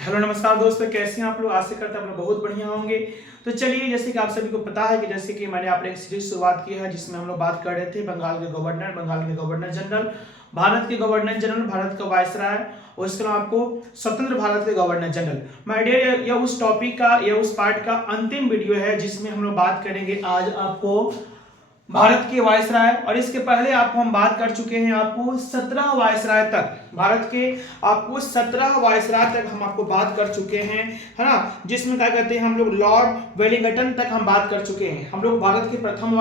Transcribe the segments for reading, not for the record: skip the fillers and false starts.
Hello नमस्कार दोस्तों, कैसे हैं आप लोग। आशा करते हैं आप लोग बहुत बढ़िया होंगे। तो चलिए, जैसे कि आप सभी को पता है कि जैसे कि मैंने आपने एक सीरीज शुरुआत की है जिसमें हम लोग बात कर रहे थे बंगाल के गवर्नर जनरल, भारत के गवर्नर जनरल, भारत का वायसराय और इसके अलावा आपको स्वतंत्र भारत के गवर्नर जनरल। माय डियर, यह उस टॉपिक का, यह उस पार्ट का अंतिम वीडियो है जिसमें हम लोग बात करेंगे आज आपको भारत के वायसराय। और इसके पहले आपको हम बात कर चुके हैं आपको 17 वायसराय तक, भारत के आपको 17 वायसराय तक हम आपको बात कर चुके हैं, है ना। जिसमें क्या कहते हैं हम लोग लॉर्ड वेलिंगटन तक हम बात कर चुके हैं। हम लोग भारत के प्रथम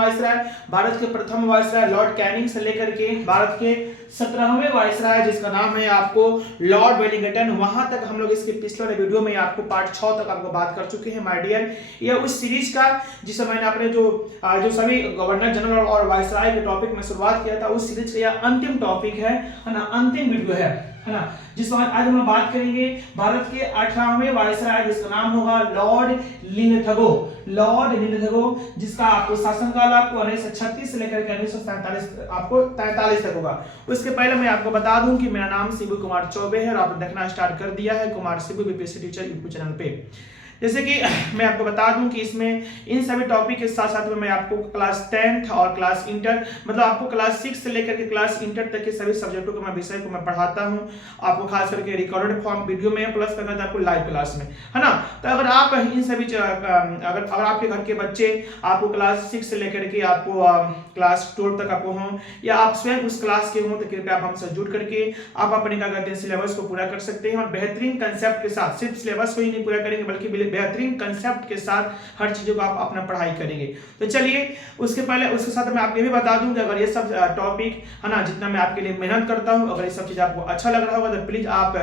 वायसराय लॉर्ड कैनिंग से लेकर के भारत के 17वें वायसराय जिसका नाम है आपको लॉर्ड वेलिंगटन, वहां तक हम लोग इसके पिछले वाले वीडियो में आपको पार्ट 6 तक आपको बात कर चुके हैं माय डियर। यह उस सीरीज का जिसमें मैंने अपने जो सभी गवर्नर जनरल और वायसराय के टॉपिक में शुरुआत किया था, उस सीरीज का यह अंतिम टॉपिक है ना, अंतिम वीडियो है ना। जिस बात आज हम बात करेंगे भारत के 18वें वायसराय जिसका नाम होगा लॉर्ड लिनथगो, जिसका आपको शासनकाल आपको 1936 से लेकर के 1947 आपको 43 तक होगा। उसके पहले मैं आपको बता दूं कि मेरा नाम शिबू कुमार चौबे है और आपने देखना स्टार्ट कर दिया है Kumar Shibu BPSC teacher YouTube channel पे। जैसे कि मैं आपको बता दूं कि इसमें इन सभी टॉपिक के साथ साथ में मैं आपको क्लास 10th और क्लास इंटर, मतलब आपको क्लास 6 से लेकर के क्लास इंटर तक के सभी सब्जेक्टों को मैं विषय को मैं पढ़ाता हूं आपको, खास करके रिकॉर्डेड फॉर्म वीडियो में प्लस करना आपको लाइव क्लास में, है ना। तो अगर आप इन सभी अगर आपके घर के बच्चे आपको क्लास 6 से लेकर के आपको क्लास 12 तक आपको हों या आप स्वयं उस क्लास के हों, तो कृपया आप हमसे जुड़ करके आप अपने क्या कहते हैं सिलेबस को पूरा कर सकते हैं और बेहतरीन कंसेप्ट के साथ, सिर्फ सिलेबस को ही नहीं पूरा करेंगे बल्कि बेहतरीन कंसेप्ट के साथ हर चीजों को आप अपना पढ़ाई करेंगे। तो चलिए, उसके साथ मैं आपको भी बता दूं कि अगर ये सब टॉपिक है ना, जितना मैं आपके लिए मेहनत करता हूं, अगर ये सब चीज आपको अच्छा लग रहा होगा तो प्लीज आप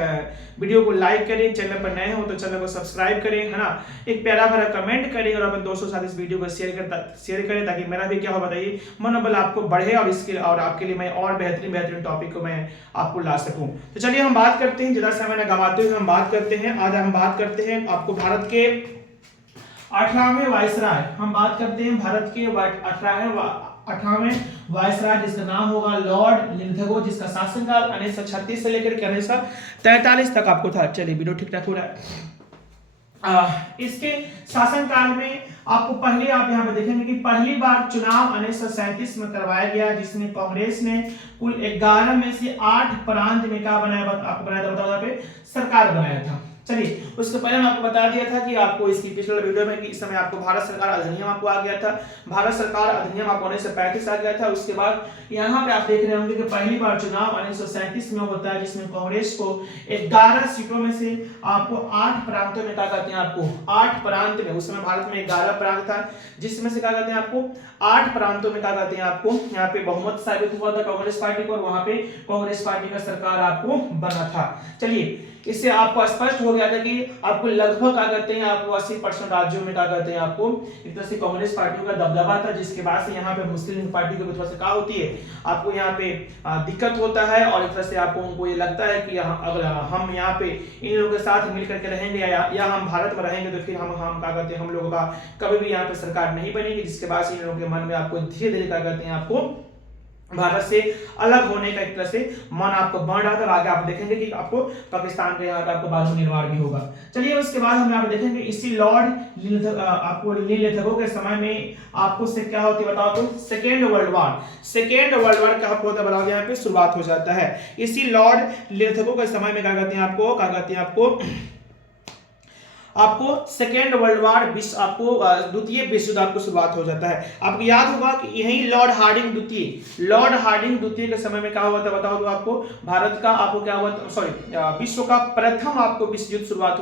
वीडियो को लाइक करें, चैनल पर नए हो तो चैनल को सब्सक्राइब करें, है ना। एक प्यारा भरा कमेंट करें और अपने दोस्तों के साथ इस वीडियो को शेयर करें ताकि मेरा भी क्या हो बताइए मनोबल आपको बढ़े और आपके लिए मैं और बेहतरीन टॉपिक को मैं आपको ला सकूं। तो चलिए हम बात करते हैं, ज्यादा समय न गंवाते हुए हम बात करते हैं। आज हम बात करते हैं आपको भारत के 18वें वायसराय, हम बात करते हैं भारत के 18वें वायसराय जिसका नाम होगा लॉर्ड लिनथगो, जिसका शासनकाल 1936 से लेकर के 1943 तक आपको था। चलिए वीडियो ठीक ठाक हो रहा है। इसके शासनकाल में आपको पहले आप यहाँ पे देखेंगे कि पहली बार चुनाव 1937 में करवाया गया, जिसमें कांग्रेस ने कुल 11 में से 8 प्रांत में क्या बनाया, आपको बनाया था, बताओ यहाँ पे सरकार बनाया था। चलिए, उसके पहले मैं आपको बता दिया था कि आपको इसकी पिछले वीडियो में कि इस समय आपको भारत सरकार अधिनियम आपको आ गया था, भारत सरकार अधिनियम आपको 1935 आ गया था। उसके बाद यहाँ पे आप देख रहे होंगे कि पहली बार चुनाव 1937 में होता है, जिसमें कांग्रेस को 11 सीटों में से आपको 8 प्रांतों में क्या कहते हैं, आपको 8 प्रांत में, उस समय भारत में 11 प्रांत था, जिसमें से क्या कहते हैं आपको 8 प्रांतों में क्या कहते हैं आपको यहाँ पे बहुमत साबित हुआ था कांग्रेस पार्टी को और वहां पे कांग्रेस पार्टी का सरकार आपको बना था। चलिए, इससे आपको स्पष्ट हो गया था कि आपको लगभग क्या कहते हैं आपको 80% राज्यों में क्या कहते हैं आपको एक तरह से कांग्रेस पार्टी का दबदबा था, जिसके बाद से यहाँ पे मुस्लिम लीग पार्टी को थोड़ा सा क्या होती है, आपको यहाँ पे दिक्कत होता है और एक तरह से आपको उनको ये लगता है कि अगर हम यहाँ पे इन लोगों के साथ मिल करके रहेंगे या हम भारत में रहेंगे तो फिर हम क्या कहते हैं हम लोगों का कभी भी यहाँ पे सरकार नहीं बनेगी, जिसके बाद से इन लोगों के मन में आपको धीरे धीरे क्या कहते हैं आपको भारत से अलग होने का एक तरह से मन आपको बढ़ रहा था। आगे आप देखेंगे कि आपको पाकिस्तान के यहाँ आपको बाद में निर्माण भी होगा। चलिए, उसके बाद हम यहाँ पे देखेंगे इसी लॉर्ड लिनथगो के समय में आपको से क्या होती है बताओ तो सेकेंड वर्ल्ड वार का आपको बताओ यहाँ पे शुरुआत हो जाता है। इसी लॉर्ड लिनथगो के समय में क्या कहते हैं आपको सेकेंड वर्ल्ड वार आपको द्वितीय विश्व युद्ध आपको शुरुआत हो जाता है। आपको याद होगा कि यही लॉर्ड हार्डिंग द्वितीय के समय में क्या हुआ था बताओ तो आपको भारत का आपको क्या हुआ था, सॉरी विश्व का प्रथम आपको विश्व युद्ध शुरुआत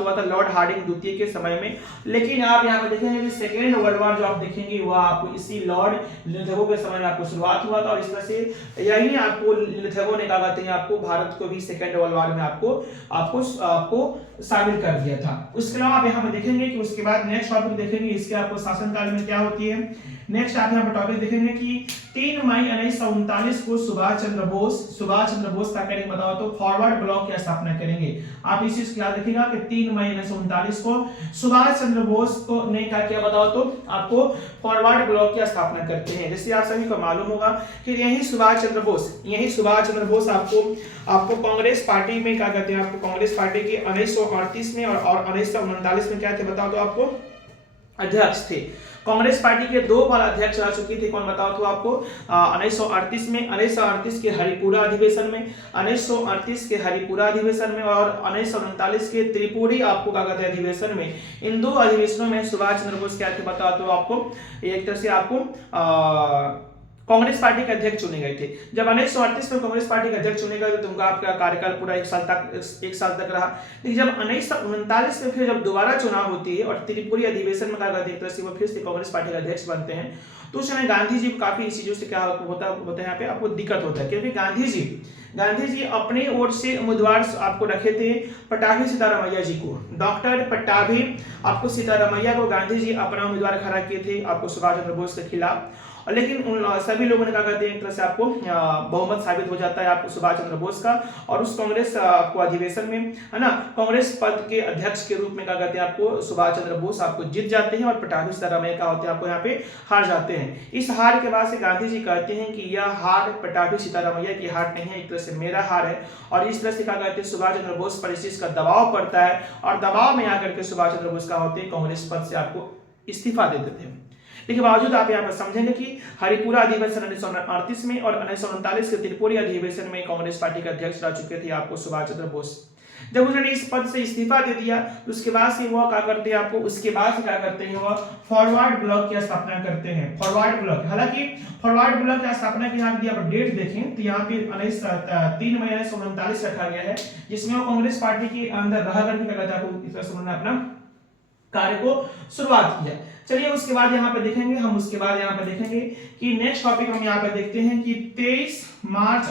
हुआ था लॉर्ड हार्डिंग द्वितीय के समय में। लेकिन आप यहाँ पे देखेंगे कि सेकेंड वर्ल्ड वार जो आप देखेंगे वह आपको इसी लॉर्ड लिनथगो के समय में आपको शुरुआत हुआ था और इस तरह से यही आपको लिनथगो ने क्या कहते हैं आपको भारत को भी सेकेंड वर्ल्ड वार में आपको शामिल कर दिया था। उसके अलावा आप यहाँ पे देखेंगे कि उसके बाद नेक्स्ट टॉपिक देखेंगे इसके आपको शासनकाल में क्या होती है। नेक्स्ट आप यहाँ पर टॉपिक देखेंगे कि 3 मई 1939 को सुभाष चंद्र बोस क्या करेंगे बताओ तो फॉरवर्ड ब्लॉक की स्थापना करेंगे। आप इस चीज को याद रखिएगा कि 3 मई 1939 को सुभाष चंद्र बोस को ने क्या किया बताओ तो आपको फॉरवर्ड ब्लॉक की स्थापना करते हैं। जैसे आप सभी को मालूम होगा कि यही सुभाष चंद्र बोस आपको कांग्रेस पार्टी में क्या कहते हैं, आपको कांग्रेस पार्टी के 1938 में और 1939 में क्या थे बताओ तो आपको अध्यक्ष थे। कांग्रेस पार्टी के 2 बार अध्यक्ष रह चुके थे, कौन बताओ तो आपको 1938 के हरिपुरा अधिवेशन में, 1938 के हरिपुरा अधिवेशन में और 1939 के त्रिपुरी आपको क्या कहते हैं अधिवेशन में। इन 2 अधिवेशनों में सुभाष चंद्र बोस क्या थे बताओ तो आपको एक तरह से आपको कांग्रेस पार्टी के अध्यक्ष चुने गए थे। जब 1938 में कांग्रेस पार्टी के अध्यक्ष चुने गए तो उनका आपका कार्यकाल पूरा 1 साल तक रहा। लेकिन जब 1939 में फिर जब दोबारा चुनाव होती है और त्रिपुरी अधिवेशन में क्या कहते हैं एक तरह से वो फिर से कांग्रेस पार्टी के अध्यक्ष बनते हैं, तो उस समय गांधी जी काफी इस चीजों से क्या होता है यहाँ पे आपको दिक्कत होता है, क्योंकि गांधी जी अपनी ओर से उम्मीदवार आपको रखे थे पटाभी सीतारामैया जी को। डॉक्टर पट्टाभी आपको सीतारामैया को गांधी जी अपना उम्मीदवार खड़ा किए थे आपको सुभाष चंद्र बोस के खिलाफ, लेकिन उन सभी लोगों ने क्या कहते हैं एक तरह से आपको बहुमत साबित हो जाता है आपको सुभाष चंद्र बोस का, और उस कांग्रेस आपको अधिवेशन में है ना कांग्रेस पद के अध्यक्ष के रूप में क्या कहते हैं आपको सुभाष चंद्र बोस आपको जीत जाते हैं और पटाभी सीतारामैया का होते हैं आपको यहाँ पे हार जाते हैं। इस हार के बाद से गांधी जी कहते हैं कि यह हार पटाभी सीतारामैया की हार नहीं है, एक तरह से मेरा हार है, और इस तरह से क्या कहते हैं सुभाष चंद्र बोस पर इस चीज का दबाव पड़ता है और दबाव में आकर के सुभाष चंद्र बोस का होते हैं कांग्रेस पद से आपको इस्तीफा दे देते हैं। लेकिन बावजूद आप यहाँ पर समझेंगे कि हरिपुरा अधिवेशन 1938 में और 1939 के त्रिपुरी अधिवेशन में कांग्रेस पार्टी के अध्यक्ष रह चुके थे आपको सुभाष चंद्र बोस। जब उन्होंने इस पद से इस्तीफा दे दिया तो उसके बाद से वो क्या करते हैं आपको वो फॉरवर्ड ब्लॉक की स्थापना करते हैं। फॉरवर्ड ब्लॉक, हालांकि फॉरवर्ड ब्लॉक की स्थापना की यहाँ पर डेट देखें तो यहाँ पे 3 मई 1939 रखा गया है, जिसमें वो कांग्रेस पार्टी के अंदर रह करके क्या कहते हैं आपको इस तरह से उन्होंने अपना कार्य को शुरुआत किया। चलिए उसके बाद यहाँ पे देखेंगे कि नेक्स्ट टॉपिक हम यहाँ पे देखते हैं कि 23 मार्च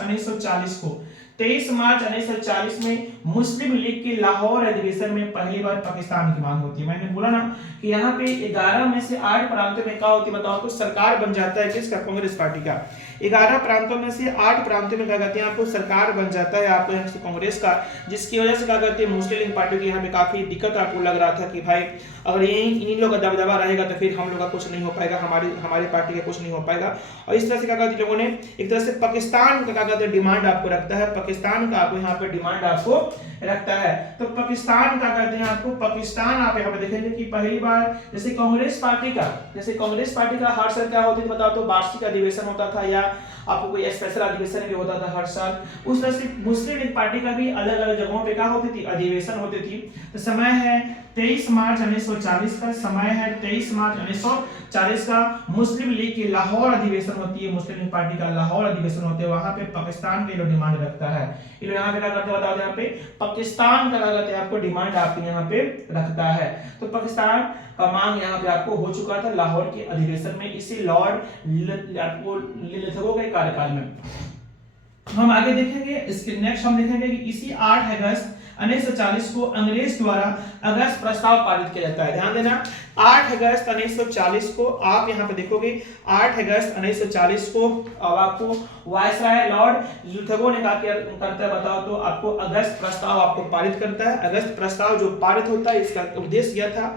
1940 में मुस्लिम लीग के लाहौर अधिवेशन में पहली बार पाकिस्तान की मांग होती है। मैंने बोला ना कि यहाँ पे 11 में से 8 प्रांतों में क्या होती है बताओ तो सरकार बन जाता है किसका, कांग्रेस पार्टी का। 11 प्रांतों में से 8 प्रांतों में क्या कहते हैं आपको सरकार बन जाता है आपको यहाँ से कांग्रेस का, जिसकी वजह से क्या कहते हैं मुस्लिम लीग पार्टी की यहाँ पे काफी दिक्कत आपको लग रहा था कि भाई अगर इन लोगों का दबदबा रहेगा तो फिर हम लोग का कुछ नहीं हो पाएगा, हमारी पार्टी का कुछ नहीं हो पाएगा। और इस तरह से क्या कहते हैं लोगों ने एक तरह से पाकिस्तान का क्या कहते हैं डिमांड आपको रखता है, पाकिस्तान का आपको यहाँ पे डिमांड आपको रखता है। तो पाकिस्तान का कहते हैं आपको, पाकिस्तान आप यहाँ पे देखेंगे कि पहली बार जैसे कांग्रेस पार्टी का हर साल क्या होती थी बताओ तो वार्षिक अधिवेशन होता था या आपको कोई स्पेशल अधिवेशन भी होता था हर साल। उस तरह से मुस्लिम लीग पार्टी का भी अलग अलग जगहों पे क्या होती थी अधिवेशन होती थी। तो समय है 23 मार्च 1940 का, समय है 23 मार्च 1940 का मुस्लिम लीग की लाहौर अधिवेशन होती है, मुस्लिम लीग पार्टी का लाहौर अधिवेशन होते हैं। वहां पे पाकिस्तान के लिए डिमांड रखता है, ये लोग यहाँ पे क्या करते हैं बताओ, यहाँ पे पाकिस्तान का क्या कहते हैं आपको डिमांड आपके यहाँ पे रखता है। तो पाकिस्तान का मांग यहाँ पे आपको हो चुका था लाहौर के अधिवेशन में, इसी लॉर्ड लिथगो के कार्यकाल में। हम आगे देखेंगे, इसके नेक्स्ट हम देखेंगे कि इसी 8 अगस्त 1940 को अंग्रेज द्वारा अगस्त प्रस्ताव पारित किया जाता है। ध्यान देना 8 अगस्त 1940 को आप यहाँ पे देखोगे 8 अगस्त 1940 को अब आपको वायसराय लॉर्ड लिथगो ने क्या करता है बताओ तो आपको अगस्त प्रस्ताव आपको पारित करता है। अगस्त प्रस्ताव जो पारित होता है इसका उद्देश्य यह था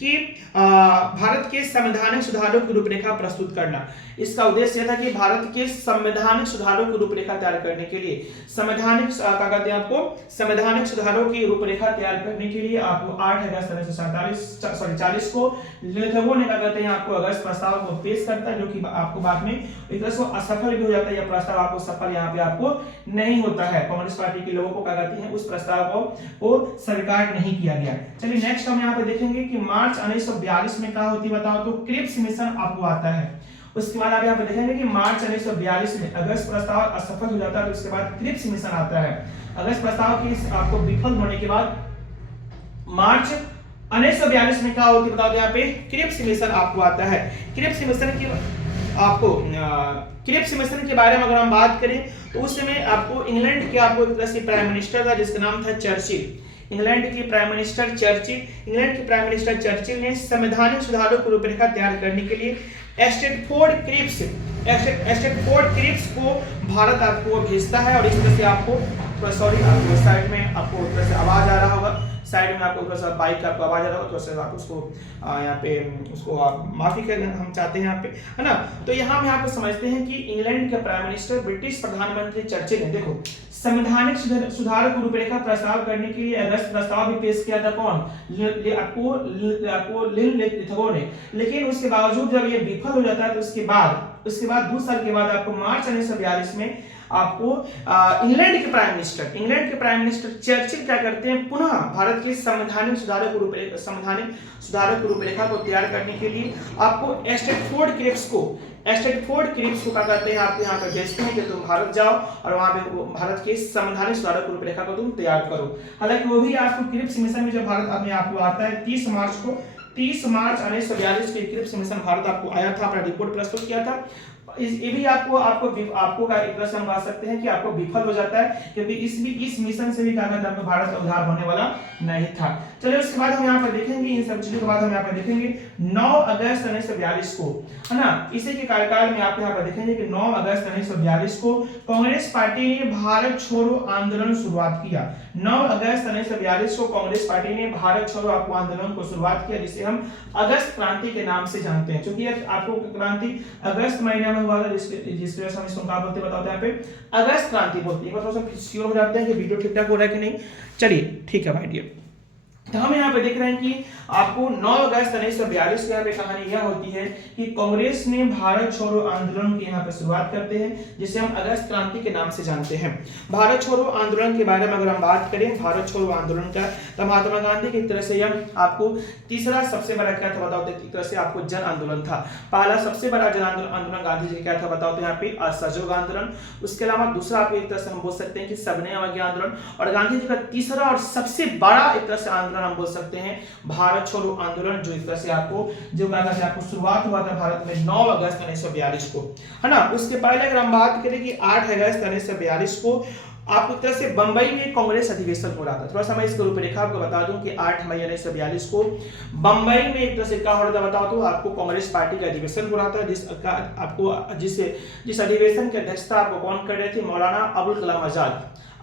कि भारत के संवैधानिक सुधारों की रूपरेखा प्रस्तुत करना। इसका उद्देश्य यह था कि भारत के संवैधानिक सुधारों की रूपरेखा तैयार करने के लिए, संवैधानिक क्या कहते हैं आपको संवैधानिक सुधारों की रूपरेखा तैयार करने के लिए आपको 8 अगस्त 1940 को लिथगो ने क्या कहते हैं आपको अगस्त प्रस्ताव को पेश करता है, जो कि आपको बाद में एक तरह से असफल भी हो जाता है। यह प्रस्ताव आपको सफल यहाँ पे आपको नहीं होता है, कांग्रेस पार्टी के लोगों को क्या कहते हैं उस प्रस्ताव को स्वीकार नहीं किया गया। चलिए नेक्स्ट हम यहाँ पे देखेंगे कि मार्च 1942 में क्या होती है बताओ तो क्रिप्स मिशन आपको आता है। उसके बाद आप यहाँ पे देखेंगे कि मार्च 1942 में अगस्त प्रस्ताव असफल हो जाता है, तो उसके बाद क्रिप्स मिशन आता है। अगस्त प्रस्ताव की आपको विफल होने के बाद मार्च 1942 में क्या होती है बताओ यहाँ पे क्रिप्स मिशन आपको आता है। क्रिप्स मिशन के बारे में अगर हम बात करें तो उस समय आपको इंग्लैंड के आपको एक तरह से प्राइम मिनिस्टर था जिसका नाम था चर्चिल। इंग्लैंड के प्राइम मिनिस्टर चर्चिल ने संवैधानिक सुधारों की रूपरेखा तैयार करने के लिए स्ट्रैटफोर्ड क्रिप्स को भारत आपको भेजता है। और इस तरह से आपको सॉरी आपको साइड में आपको थोड़ा सा आवाज आ रहा होगा, साइड में आपको थोड़ा सा बाइक का आपको आवाज आ रहा होगा, थोड़ा सा आप उसको यहाँ पे उसको आप माफी कर हम चाहते हैं यहाँ पे, है ना। तो यहाँ में आप समझते हैं कि इंग्लैंड के प्राइम मिनिस्टर ब्रिटिश प्रधानमंत्री चर्चिल ने देखो संवैधानिक सुधार को रूपरेखा प्रस्ताव करने के लिए अगस्त प्रस्ताव भी पेश किया था। कौन? आपको लिथगो ने। लेकिन उसके बावजूद जब ये विफल हो जाता है तो उसके बाद 2 साल के बाद आपको मार्च 1942 में आपको इंग्लैंड के प्राइम मिनिस्टर चर्चिल क्या करते हैं, पुनः भारत के संवैधानिक सुधारों को रूपरेखा को तैयार करने के लिए आपको स्ट्रैटफोर्ड क्रिप्स को क्या करते हैं, आपको यहाँ पे भेजते हैं कि तुम भारत जाओ और वहां पे भारत के संवैधानिक सुधारों को रूपरेखा को तुम तैयार करो। हालांकि वो भी आपको क्रिप्स मिशन में जब भारत में आपको आता है 30 मार्च 1942 के क्रिप्स मिशन भारत आपको आया था, अपना रिपोर्ट प्रस्तुत किया था। ये भी आपको का एक तरह से हम कह सकते हैं कि आपको विफल हो जाता है, क्योंकि इस मिशन से भी क्या कहता है भारत का उद्धार होने वाला नहीं था। चलिए उसके बाद हम यहाँ पर देखेंगे, इन सब चीजों के बाद हम यहाँ पर देखेंगे 9 अगस्त 1942 को, है ना, इसी के कार्यकाल में आप यहाँ पर देखेंगे कि 9 अगस्त 1942 को कांग्रेस पार्टी ने भारत छोड़ो आंदोलन शुरुआत किया। 9 अगस्त 1942 को कांग्रेस पार्टी ने भारत छोड़ो आंदोलन को शुरुआत किया, जिसे हम अगस्त क्रांति के नाम से जानते हैं। क्योंकि आपको क्रांति अगस्त महीने में हुआ था, जिसकी वजह से हम इसको क्या बोलते हैं बताते हैं यहाँ पे अगस्त क्रांति बोलते हैं। थोड़ा सा श्योर हो जाते हैं कि वीडियो ठीक ठाक हो रहा है कि नहीं। चलिए ठीक है भाई डियर, तो हम यहाँ पे देख रहे हैं कि आपको 9 अगस्त 1942 के यहाँ पे कहानी यह होती है कि कांग्रेस ने भारत छोड़ो आंदोलन की यहाँ पे शुरुआत करते हैं, जिसे हम अगस्त क्रांति के नाम से जानते हैं। भारत छोड़ो आंदोलन के बारे में अगर हम बात करें, भारत छोड़ो आंदोलन का, तो महात्मा गांधी की तरह से यह आपको तीसरा सबसे बड़ा क्या था बताओ, एक तरह से आपको जन आंदोलन था। पहला सबसे बड़ा जन आंदोलन गांधी जी क्या था बताओ, तो यहाँ पे असहयोग आंदोलन। उसके अलावा दूसरा आप एक तरह से हम बोल सकते हैं कि सविनय अवज्ञा आंदोलन। और गांधी जी का तीसरा और सबसे बड़ा एक तरह से आंदोलन हम बोल सकते हैं भारत छोड़ो आंदोलन, जो एक तरह से आपको शुरुआत हुआ था भारत में 9 अगस्त 1942 को, है ना। उसके पहले अगर हम बात करें कि 8 अगस्त 1942 को आपको एक तरह से बंबई में कांग्रेस अधिवेशन हो रहा था। थोड़ा सा मैं इसको रूपरेखा आपको बता दूं कि 8 मई 1942 को बंबई में एक तरह से क्या हो रहा था बताओ, तो आपको कांग्रेस पार्टी का अधिवेशन हो रहा था, जिस अधिवेशन की अध्यक्षता आपको कौन कर रहे थे, मौलाना अबुल कलाम आजाद।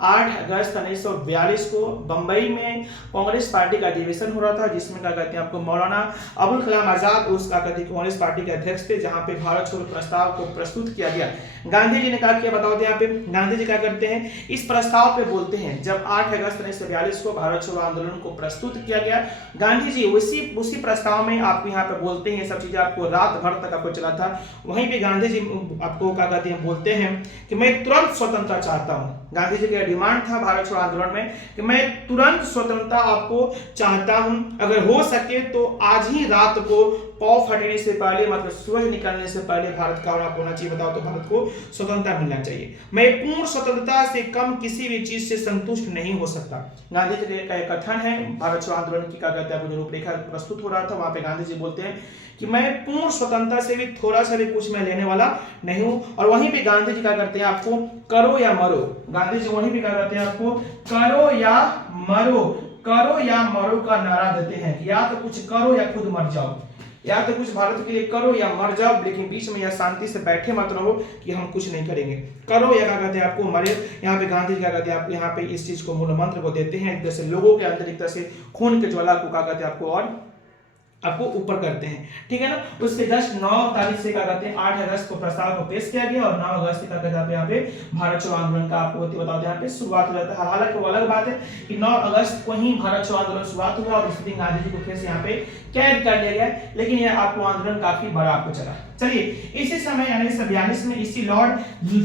8 अगस्त 1942 को बंबई में कांग्रेस पार्टी का अधिवेशन हो रहा था, जिसमें क्या कहते हैं आपको मौलाना अबुल कलाम आजाद उस कांग्रेस पार्टी के अध्यक्ष थे, जहां पे भारत छोड़ो प्रस्ताव को प्रस्तुत किया गया। गांधी जी ने क्या किया बताओ, यहाँ पे गांधी जी क्या करते हैं, इस प्रस्ताव पे बोलते हैं। जब 8 अगस्त 1942 को भारत छोड़ो आंदोलन को प्रस्तुत किया गया, गांधी जी उसी प्रस्ताव में आपको यहाँ पे बोलते हैं, सब चीजें आपको रात भर तक आपको चला था। वहीं पे गांधी जी आपको क्या कहते हैं बोलते हैं कि मैं तुरंत स्वतंत्रता चाहता हूँ। गांधी जी का डिमांड था भारत छोड़ो आंदोलन में कि मैं तुरंत स्वतंत्रता आपको चाहता हूं, अगर हो सके तो आज ही रात को पौ फटने से पहले, मतलब सूरज निकलने से पहले भारत का होना चाहिए बताओ, तो भारत को स्वतंत्रता मिलना चाहिए। मैं पूर्ण स्वतंत्रता से कम किसी भी चीज से संतुष्ट नहीं हो सकता। गांधी जी का एक कथन है, भारत छोड़ो आंदोलन की क्या कहते हैं जो रूपरेखा प्रस्तुत हो रहा था, वहां पे गांधी जी बोलते हैं कि मैं पूर्ण स्वतंत्रता से भी थोड़ा सा भी कुछ मैं लेने वाला नहीं हूं। और वहीं पे गांधी जी क्या करते हैं, आपको करो या मरो, गांधी जी वहीं पे क्या करते हैं, आपको करो या मरो का नारा देते हैं, या तो कुछ करो या खुद मर जाओ, या तो कुछ भारत के लिए करो या मर जाओ, लेकिन बीच में यह शांति से बैठे मत रहो कि हम कुछ नहीं करेंगे, करो या क्या कहते हैं आपको मरे। यहाँ पे गांधी जी क्या कहते हैं, आप यहाँ पे इस चीज को मूल मंत्र को देते हैं, एक तरह से लोगों के अंदर एक तरह से खून के ज्वाला को क्या कहते हैं आपको ऊपर करते हैं, ठीक है ना। उसके जस्ट 9 तारीख से क्या कहते हैं 8 अगस्त को प्रस्ताव को पेश किया गया, और 9 अगस्त को क्या कहते हैं यहाँ पे भारत छोड़ो आंदोलन का आपको बताओ यहाँ पे शुरुआत हो जाता है। हालांकि वो अलग बात है कि 9 अगस्त को ही भारत छोड़ो आंदोलन शुरुआत हुआ, और उस दिन गांधी जी को फिर से यहाँ पे कैद कर लिया गया, लेकिन यह आपको आंदोलन काफी बड़ा आपको चला। चलिए इसी समय 1942 में इसी लॉर्ड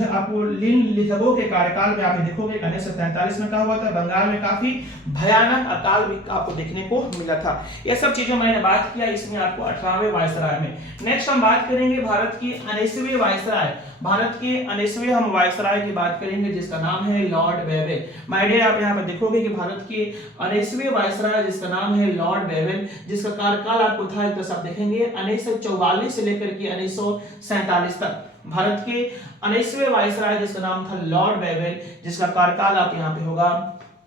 आपको लिथगो के कार्यकाल में आप देखोगे 1943 में क्या हुआ था, बंगाल में काफी भयानक अकाल भी आपको देखने को मिला था। यह सब चीजें मैंने बात किया, इसमें आपको 18वें वायसराय में। नेक्स्ट हम बात करेंगे भारत की 19वें वायसराय, भारत के 19वें हम वायसराय की बात करेंगे, जिसका नाम है लॉर्ड वेवेल। माय डियर आप यहाँ पर देखोगे कि भारत के 19वें वायसराय जिसका नाम है लॉर्ड वेवेल, जिसका कार्यकाल आपको था, तो सब देखेंगे 1944 से लेकर के 1947 तक। भारत के 19वें वायसराय जिसका नाम था लॉर्ड वेवेल, जिसका कार्यकाल आप यहाँ पे होगा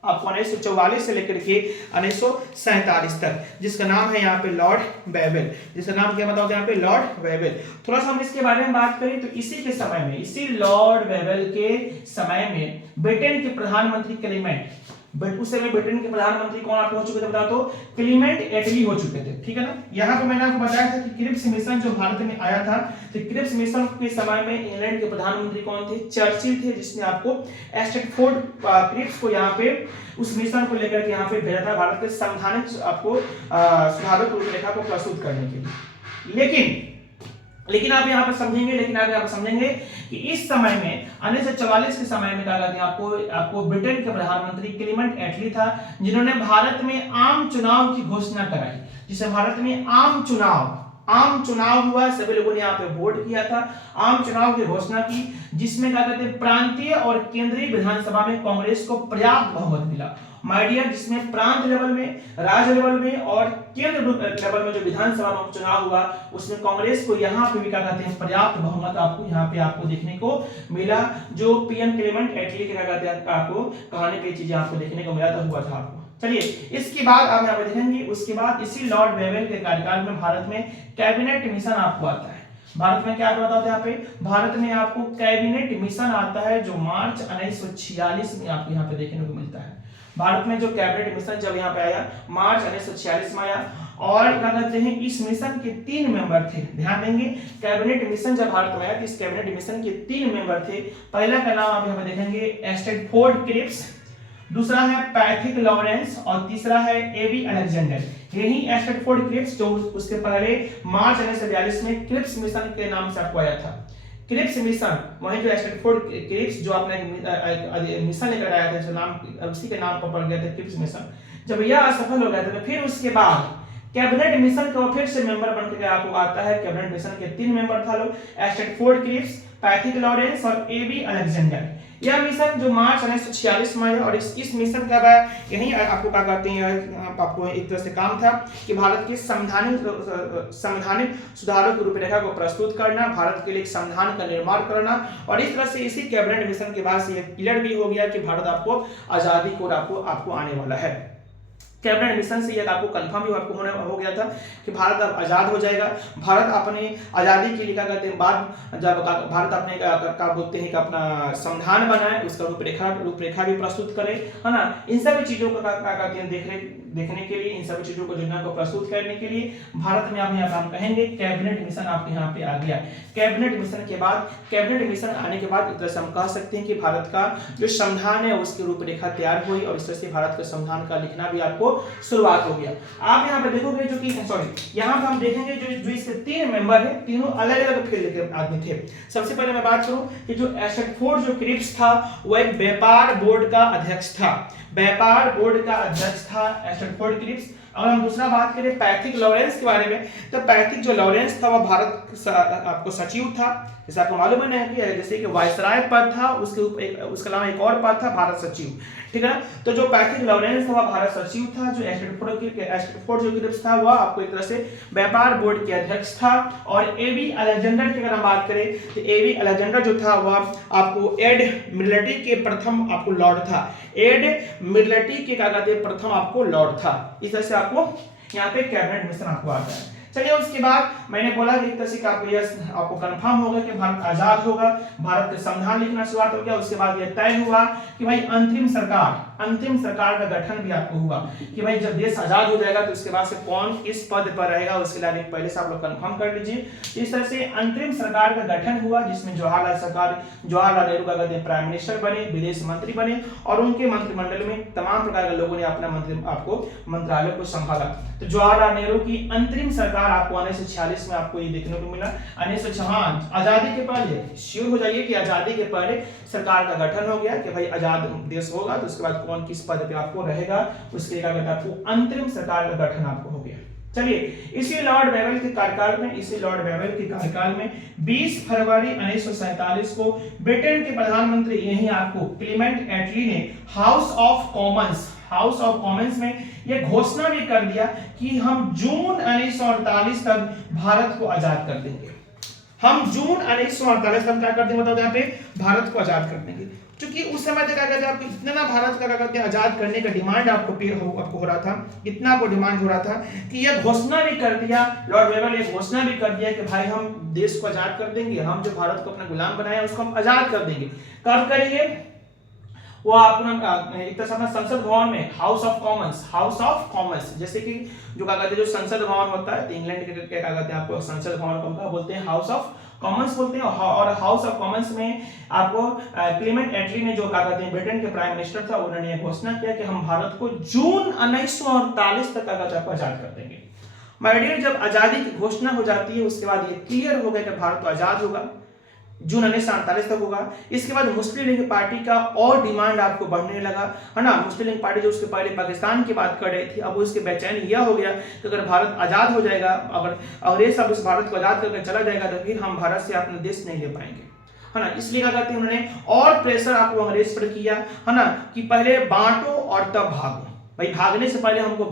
आपको 1944 से लेकर के 1947 तक, जिसका नाम है यहाँ पे लॉर्ड वेवेल, जिसका नाम क्या बताओ यहाँ पे लॉर्ड वेवेल। थोड़ा सा हम इसके बारे में बात करें तो इसी के समय में, इसी लॉर्ड वेवेल के समय में ब्रिटेन के प्रधानमंत्री क्लेमेंट, बट उस समय ब्रिटेन के प्रधानमंत्री कौन आपको हो चुके थे बता दो, क्लेमेंट एटली हो चुके थे, ठीक है ना। यहाँ पे मैंने आपको बताया था कि क्रिप्स मिशन जो भारत में आया था, तो क्रिप्स मिशन के समय में इंग्लैंड के प्रधानमंत्री कौन थे, चर्चिल थे, जिसने आपको स्ट्रैटफोर्ड क्रिप्स को यहाँ पे उस मिशन को लेकर के यहाँ पे भेजा था भारत के संवैधानिक आपको सुधारों की रूपरेखा को प्रस्तुत करने के लिए। लेकिन आप यहाँ पर समझेंगे, कि इस समय में 1944 के समय में क्या कहते हैं आपको ब्रिटेन के प्रधानमंत्री क्लेमेंट एटली था, जिन्होंने भारत में आम चुनाव की घोषणा कराई, जिसे भारत में आम चुनाव हुआ, सभी लोगों ने यहाँ पे वोट किया था, आम चुनाव की घोषणा की, जिसमें क्या कहते हैं प्रांतीय और केंद्रीय विधानसभा में कांग्रेस को पर्याप्त बहुमत मिला। माय डियर, जिसमें प्रांत लेवल में, राज्य लेवल में और केंद्र लेवल में जो विधानसभा में चुनाव हुआ, उसमें कांग्रेस को यहाँ पे भी क्या कहते हैं पर्याप्त बहुमत आपको यहाँ पे आपको देखने को मिला, जो पीएम क्लेमेंट एटली के क्या कहते हैं आपको कहने की चीजें आपको देखने को मिला था, हुआ था आपको। चलिए, इसके बाद आप यहाँ पे देखेंगे, उसके बाद इसी लॉर्ड वेवेल के कार्यकाल में भारत में कैबिनेट मिशन आपको आता है। भारत में क्या बताते हैं यहाँ पे, भारत में आपको कैबिनेट मिशन आता है, जो मार्च 1946 में आपको यहाँ पे देखने को मिलता है। भारत में जो कैबिनेट मिशन जब यहाँ पे आया, मार्च 1946 में आया, और क्या कहते हैं इस मिशन के 3 मेंबर थे। ध्यान देंगे, कैबिनेट मिशन जब भारत में आया तो इस कैबिनेट मिशन के 3 मेंबर थे। पहला का नाम आप यहाँ पे देखेंगे स्ट्रैटफोर्ड क्रिप्स, दूसरा है पैट्रिक लॉरेंस और तीसरा है एबी अलेक्जेंडर। यही स्ट्रैटफोर्ड क्रिप्स जो उसके पहले मार्च 1942 में क्रिप्स मिशन के नाम से आपको आया था। क्रिप्स मिशन, वही जो स्ट्रैटफोर्ड क्रिप्स जो आपने मिशन लेकर आया था, जो नाम उसी के नाम पर पड़ गया था क्रिप्स मिशन, जब यह असफल हो गया था तो फिर उसके बाद कैबिनेट मिशन का फिर से मेंबर बन के आपको आता है। कैबिनेट मिशन के 3 मेंबर था लोग, स्ट्रैटफोर्ड क्रिप्स, पैट्रिक लॉरेंस और एबी अलेक्जेंडर। यह मिशन जो मार्च 1946 में आया, और इस मिशन का यही आपको क्या कहते हैं, आपको एक तरह से काम था कि भारत के संवैधानिक सुधारों की रूपरेखा को प्रस्तुत करना, भारत के लिए एक संविधान का निर्माण करना, और इस तरह से इसी कैबिनेट मिशन के बाद से यह क्लियर भी हो गया कि भारत आपको आजादी को आपको आने वाला है। कैबिनेट मिशन से यह आपको कंफर्म भी आपको हो गया था कि भारत अब आजाद हो जाएगा। भारत अपने आजादी के लिए क्या कहते हैं, बाद जब भारत अपने क्या बोलते हैं कि अपना संविधान बनाए, उसका रूपरेखा भी प्रस्तुत करे, है ना। इन सभी चीजों को क्या कहते हैं देखने के लिए, इन सभी चीजों को योजना को प्रस्तुत करने के लिए भारत में आप यहाँ पर हम कहेंगे कैबिनेट मिशन आपके यहाँ पे आ गया। कैबिनेट मिशन के बाद, कैबिनेट मिशन आने के बाद एक तरह से हम कह सकते हैं कि भारत का जो संविधान है उसकी रूपरेखा तैयार हुई, और इस तरह से भारत के संविधान का लिखना भी आपको शुरुआत हो गया। आप यहाँ पे देखोगे जो कि यहाँ पे हम देखेंगे जो इसके 3 मेंबर है, तीनों अलग अलग फील्ड के आदमी थे। सबसे पहले मैं बात करूं कि जो स्ट्रैटफोर्ड जो क्रिप्स था वो एक व्यापार बोर्ड का अध्यक्ष था, व्यापार बोर्ड का अध्यक्ष था स्ट्रैटफोर्ड क्रिप्स। और हम दूसरा बात करें पैट्रिक लॉरेंस के बारे में, तो पैट्रिक जो लॉरेंस था वह भारत आपको सचिव था, जैसे आपको मालूम है कि जैसे कि वायसराय पद था, उसके अलावा एक और पद था भारत सचिव, ठीक है। तो जो पैट्रिक लॉरेंस था वह भारत सचिव था, जो स्ट्रैटफोर्ड जो क्रिप्स था वह आपको एक तरह से व्यापार बोर्ड के अध्यक्ष था। और एबी अलेक्जेंडर की अगर हम बात करें तो एबी अलेक्जेंडर जो था वह आपको एड मिलिटरी के प्रथम आपको लॉर्ड था, एड मिलिटरी के क्या कहते हैं प्रथम आपको लॉर्ड था। इस तरह से आपको यहाँ पे कैबिनेट मिशन आपको आता है। चलिए, उसके बाद मैंने बोला कि एक तरह से आपको कंफर्म होगा कि भारत आजाद होगा, भारत का संविधान लिखना शुरुआत हो गया। उसके बाद यह तय हुआ कि भाई अंतिम सरकार का गठन भी आपको हुआ कि भाई जब देश आजाद हो जाएगा तो उसके बाद से कौन किस पद पर रहेगा, उसके लिए पहले से आप लोग कंफर्म कर लीजिए। इस तरह से अंतरिम सरकार का गठन हुआ, जिसमें जवाहरलाल नेहरू का प्राइम मिनिस्टर बने, विदेश मंत्री बने, और उनके मंत्रिमंडल में तमाम प्रकार के लोगों ने अपना मंत्रालय को संभाला। तो जवाहरलाल नेहरू की अंतरिम सरकार आपको 1946 में आपको ये देखने को मिला। आजादी के पहले श्योर हो जाइए कि आजादी के पहले सरकार का गठन हो गया कि भाई आजाद देश होगा तो उसके बाद कौन किस पद पे आपको रहेगा, उसके आपको अंतरिम सरकार का गठन आपको हो गया। चलिए, इसी लॉर्ड वेवेल के कार्यकाल में 20 फरवरी 1947 को ब्रिटेन के प्रधानमंत्री यही आपको क्लेमेंट एटली ने हाउस ऑफ कॉमन्स में यह घोषणा भी कर दिया कि हम जून 1948 तक भारत को आजाद कर देंगे। हम जून 1948 हम क्या कर देंगे बताओ यहाँ पे भारत को आजाद कर देंगे। क्योंकि उस समय तक क्या कहते हैं आपको इतना ना भारत का क्या कहते हैं आजाद करने का डिमांड आपको हो रहा था, इतना आपको डिमांड हो रहा था कि यह घोषणा भी कर दिया लॉर्ड वेबल, ये घोषणा भी कर दिया कि भाई हम देश को आजाद कर देंगे, हम जो भारत को अपना गुलाम बनाया उसको हम आजाद कर देंगे। कब करेंगे? वो अपना एक तरह से संसद भवन में हाउस ऑफ कॉमन्स जैसे कि जो क्या कहते हैं जो संसद भवन होता है, तो इंग्लैंड के क्या कहते हैं आपको संसद भवन को क्या बोलते हैं? हाउस ऑफ कॉमन्स बोलते हैं। और हाउस ऑफ कॉमन्स में आपको क्लेमेंट एटली ने जो क्या कहते हैं ब्रिटेन के प्राइम मिनिस्टर था, उन्होंने घोषणा किया कि हम भारत को जून 1948 तक क्या कहते हैं आजाद कर देंगे। माय डियर, जब आजादी की घोषणा हो जाती है उसके बाद ये क्लियर हो गया कि भारत तो आजाद होगा, जून 1948 तक होगा। इसके बाद मुस्लिम लीग पार्टी का और डिमांड आपको बढ़ने लगा, है ना। मुस्लिम लीग पार्टी जो उसके पहले पाकिस्तान की बात कर रही थी, अब उसके बेचैन यह हो गया कि अगर भारत आजाद हो जाएगा, अगर ये सब इस भारत को आजाद करके चला जाएगा तो फिर हम भारत से अपना देश नहीं ले पाएंगे, है ना। इसलिए क्या कहते हैं उन्होंने और प्रेशर आपको अंग्रेज पर किया, है ना, कि पहले बांटो और तब भागो। भाई भागने से पहले हमको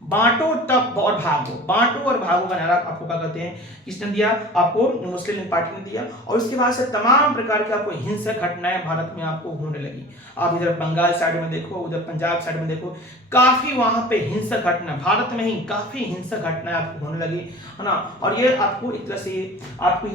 बांटो तब और भागो, बांटो और भागो का नारा आपको क्या कहते हैं किसने दिया? आपको मुस्लिम लीग पार्टी ने दिया। और उसके बाद से तमाम प्रकार के आपको हिंसक घटनाएं भारत में आपको होने लगी। आप इधर बंगाल साइड में देखो, उधर पंजाब साइड में देखो, काफी वहां पे हिंसक घटना, भारत में ही काफी हिंसक घटनाएं आपको होने लगी, है ना। और ये आपको एक तरह से आपको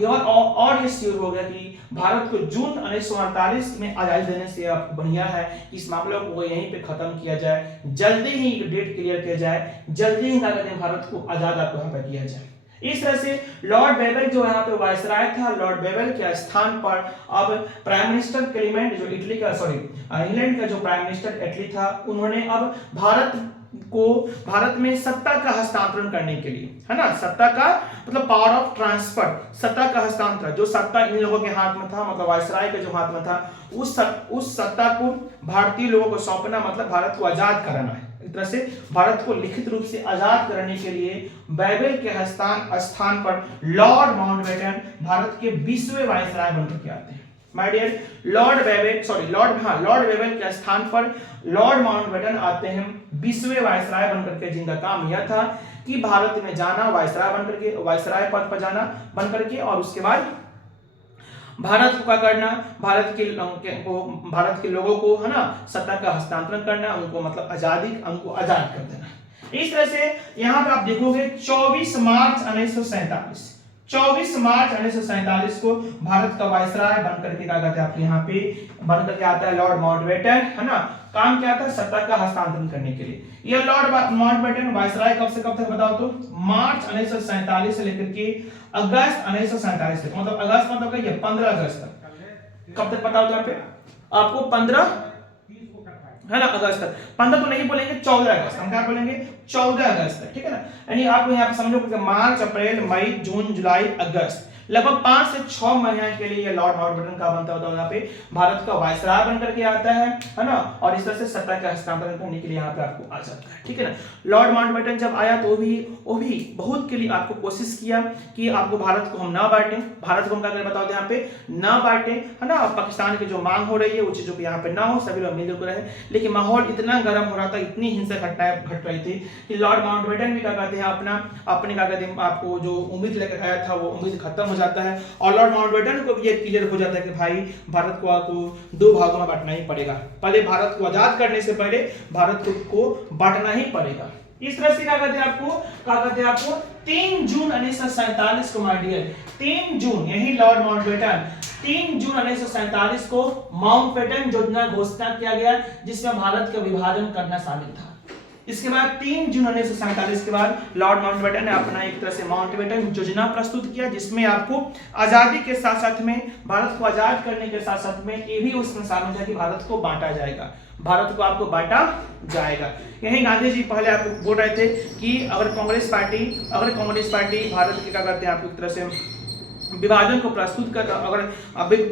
और ये श्योर हो गया कि भारत को जून 1948 में आजादी देने से आपको बढ़िया है इस मामले को यहीं पे खत्म किया जाए, जल्दी ही डेट क्लियर किया जाए, जल्दी ही भारत को आजाद आपको यहाँ पर किया जाए। इस तरह से लॉर्ड बेबल जो यहाँ पे वायसराय था, लॉर्ड बेबल के स्थान पर अब प्राइम मिनिस्टर क्लेमेंट जो इंग्लैंड का जो प्राइम मिनिस्टर एटली था, उन्होंने अब भारत में सत्ता का हस्तांतरण करने के लिए, है ना, सत्ता का मतलब पावर ऑफ ट्रांसफर, सत्ता का हस्तांतरण, जो सत्ता इन लोगों के हाथ में था, मतलब वायसराय के जो हाथ में था, उस सत्ता को भारतीय लोगों को सौंपना, मतलब भारत को आजाद कराना है। एक तरह से भारत को लिखित रूप से आजाद करने के लिए बेबल के स्थान पर लॉर्ड माउंटबेटन भारत के 20वें वायसराय बनकर के आते हैं। माय डियर, लॉर्ड बेबल के स्थान पर लॉर्ड माउंटबेटन आते हैं 20वें वायसराय बनकर के, जिनका काम यह था कि भारत में जाना, वायसराय पद पर जाना बनकर के, और उसके बाद भारत को क्या करना, भारत के लोगों को, है ना, सत्ता का हस्तांतरण करना, उनको मतलब उनको आजाद कर देना। इस तरह से यहाँ पे आप देखोगे 24 मार्च 1947 को भारत का वायसराय बनकर के क्या कहते हैं आपके यहाँ पे बनकर के आता है लॉर्ड माउंटबेटन, है ना। काम क्या था? सत्ता का हस्तांतरण करने के लिए। यह लॉर्ड माउंटबेटन वायसराय कब से कब तक बताओ तो? मार्च 1947 से लेकर के अगस्त 1947 तक, मतलब अगस्त मतलब क्या? 15 अगस्त तक। कब तक बताओ तो यहाँ पे आपको? 15 है ना, अगस्त तक। 15 तो नहीं बोलेंगे, 14 अगस्त। हम क्या बोलेंगे? 14 अगस्त तक, ठीक है ना। यानी आप यहाँ पे समझो कि मार्च, अप्रैल, मई, जून, जुलाई, अगस्त, लगभग 5 से 6 महीने के लिए लॉर्ड माउंटबेटन का बनता होता है, यहाँ पे भारत का वायसराय बनकर के आता है ना। और इस तरह से सत्ता का हस्तांतरण करने के लिए यहाँ पे आपको आ जाता है, ठीक है ना। लॉर्ड माउंटबेटन जब आया तो वो भी बहुत के लिए आपको कोशिश किया कि आपको भारत को हम ना बांटें, भारत को हम क्या करें बताओ यहाँ पे ना बांटें, है ना। पाकिस्तान की जो मांग हो रही है वो चीजों को यहाँ पे ना हो, सभी लोग मिलजुल रहे। लेकिन माहौल इतना गर्म हो रहा था, इतनी हिंसक घटनाएं घट रही थी कि लॉर्ड माउंटबेटन भी क्या कहते हैं अपने क्या कहते हैं आपको जो उम्मीद लेकर आया था वो उम्मीद खत्म हो जाता है। और लॉर्ड माउंटबेटन को भी ये क्लियर हो जाता है कि भाई भारत को आपको 2 भागों में बांटना ही पड़ेगा, पहले भारत को आजाद करने से पहले भारत को बांटना ही पड़ेगा। इस तरह से क्या कहते हैं आपको 3 जून 1947 को, माय डियर, 3 जून, यही लॉर्ड माउंटबेटन 3 जून 1947 को माउंटबेटन योजना घोषणा किया गया, जिसमें भारत का विभाजन करना शामिल था। इसके बाद 3 जून 1947 के बाद लॉर्ड माउंटबेटन ने अपना एक तरह से माउंटबेटन योजना प्रस्तुत किया, जिसमें आपको आजादी के साथ साथ में, भारत को आजाद करने के साथ साथ में ये भी उसमें शामिल है कि भारत को बांटा जाएगा, भारत को आपको बांटा जाएगा। यही गांधी जी पहले आपको बोल रहे थे कि अगर कांग्रेस पार्टी भारत के क्या करते हैं आपको एक तरह से विभाजन को प्रस्तुत कर, अगर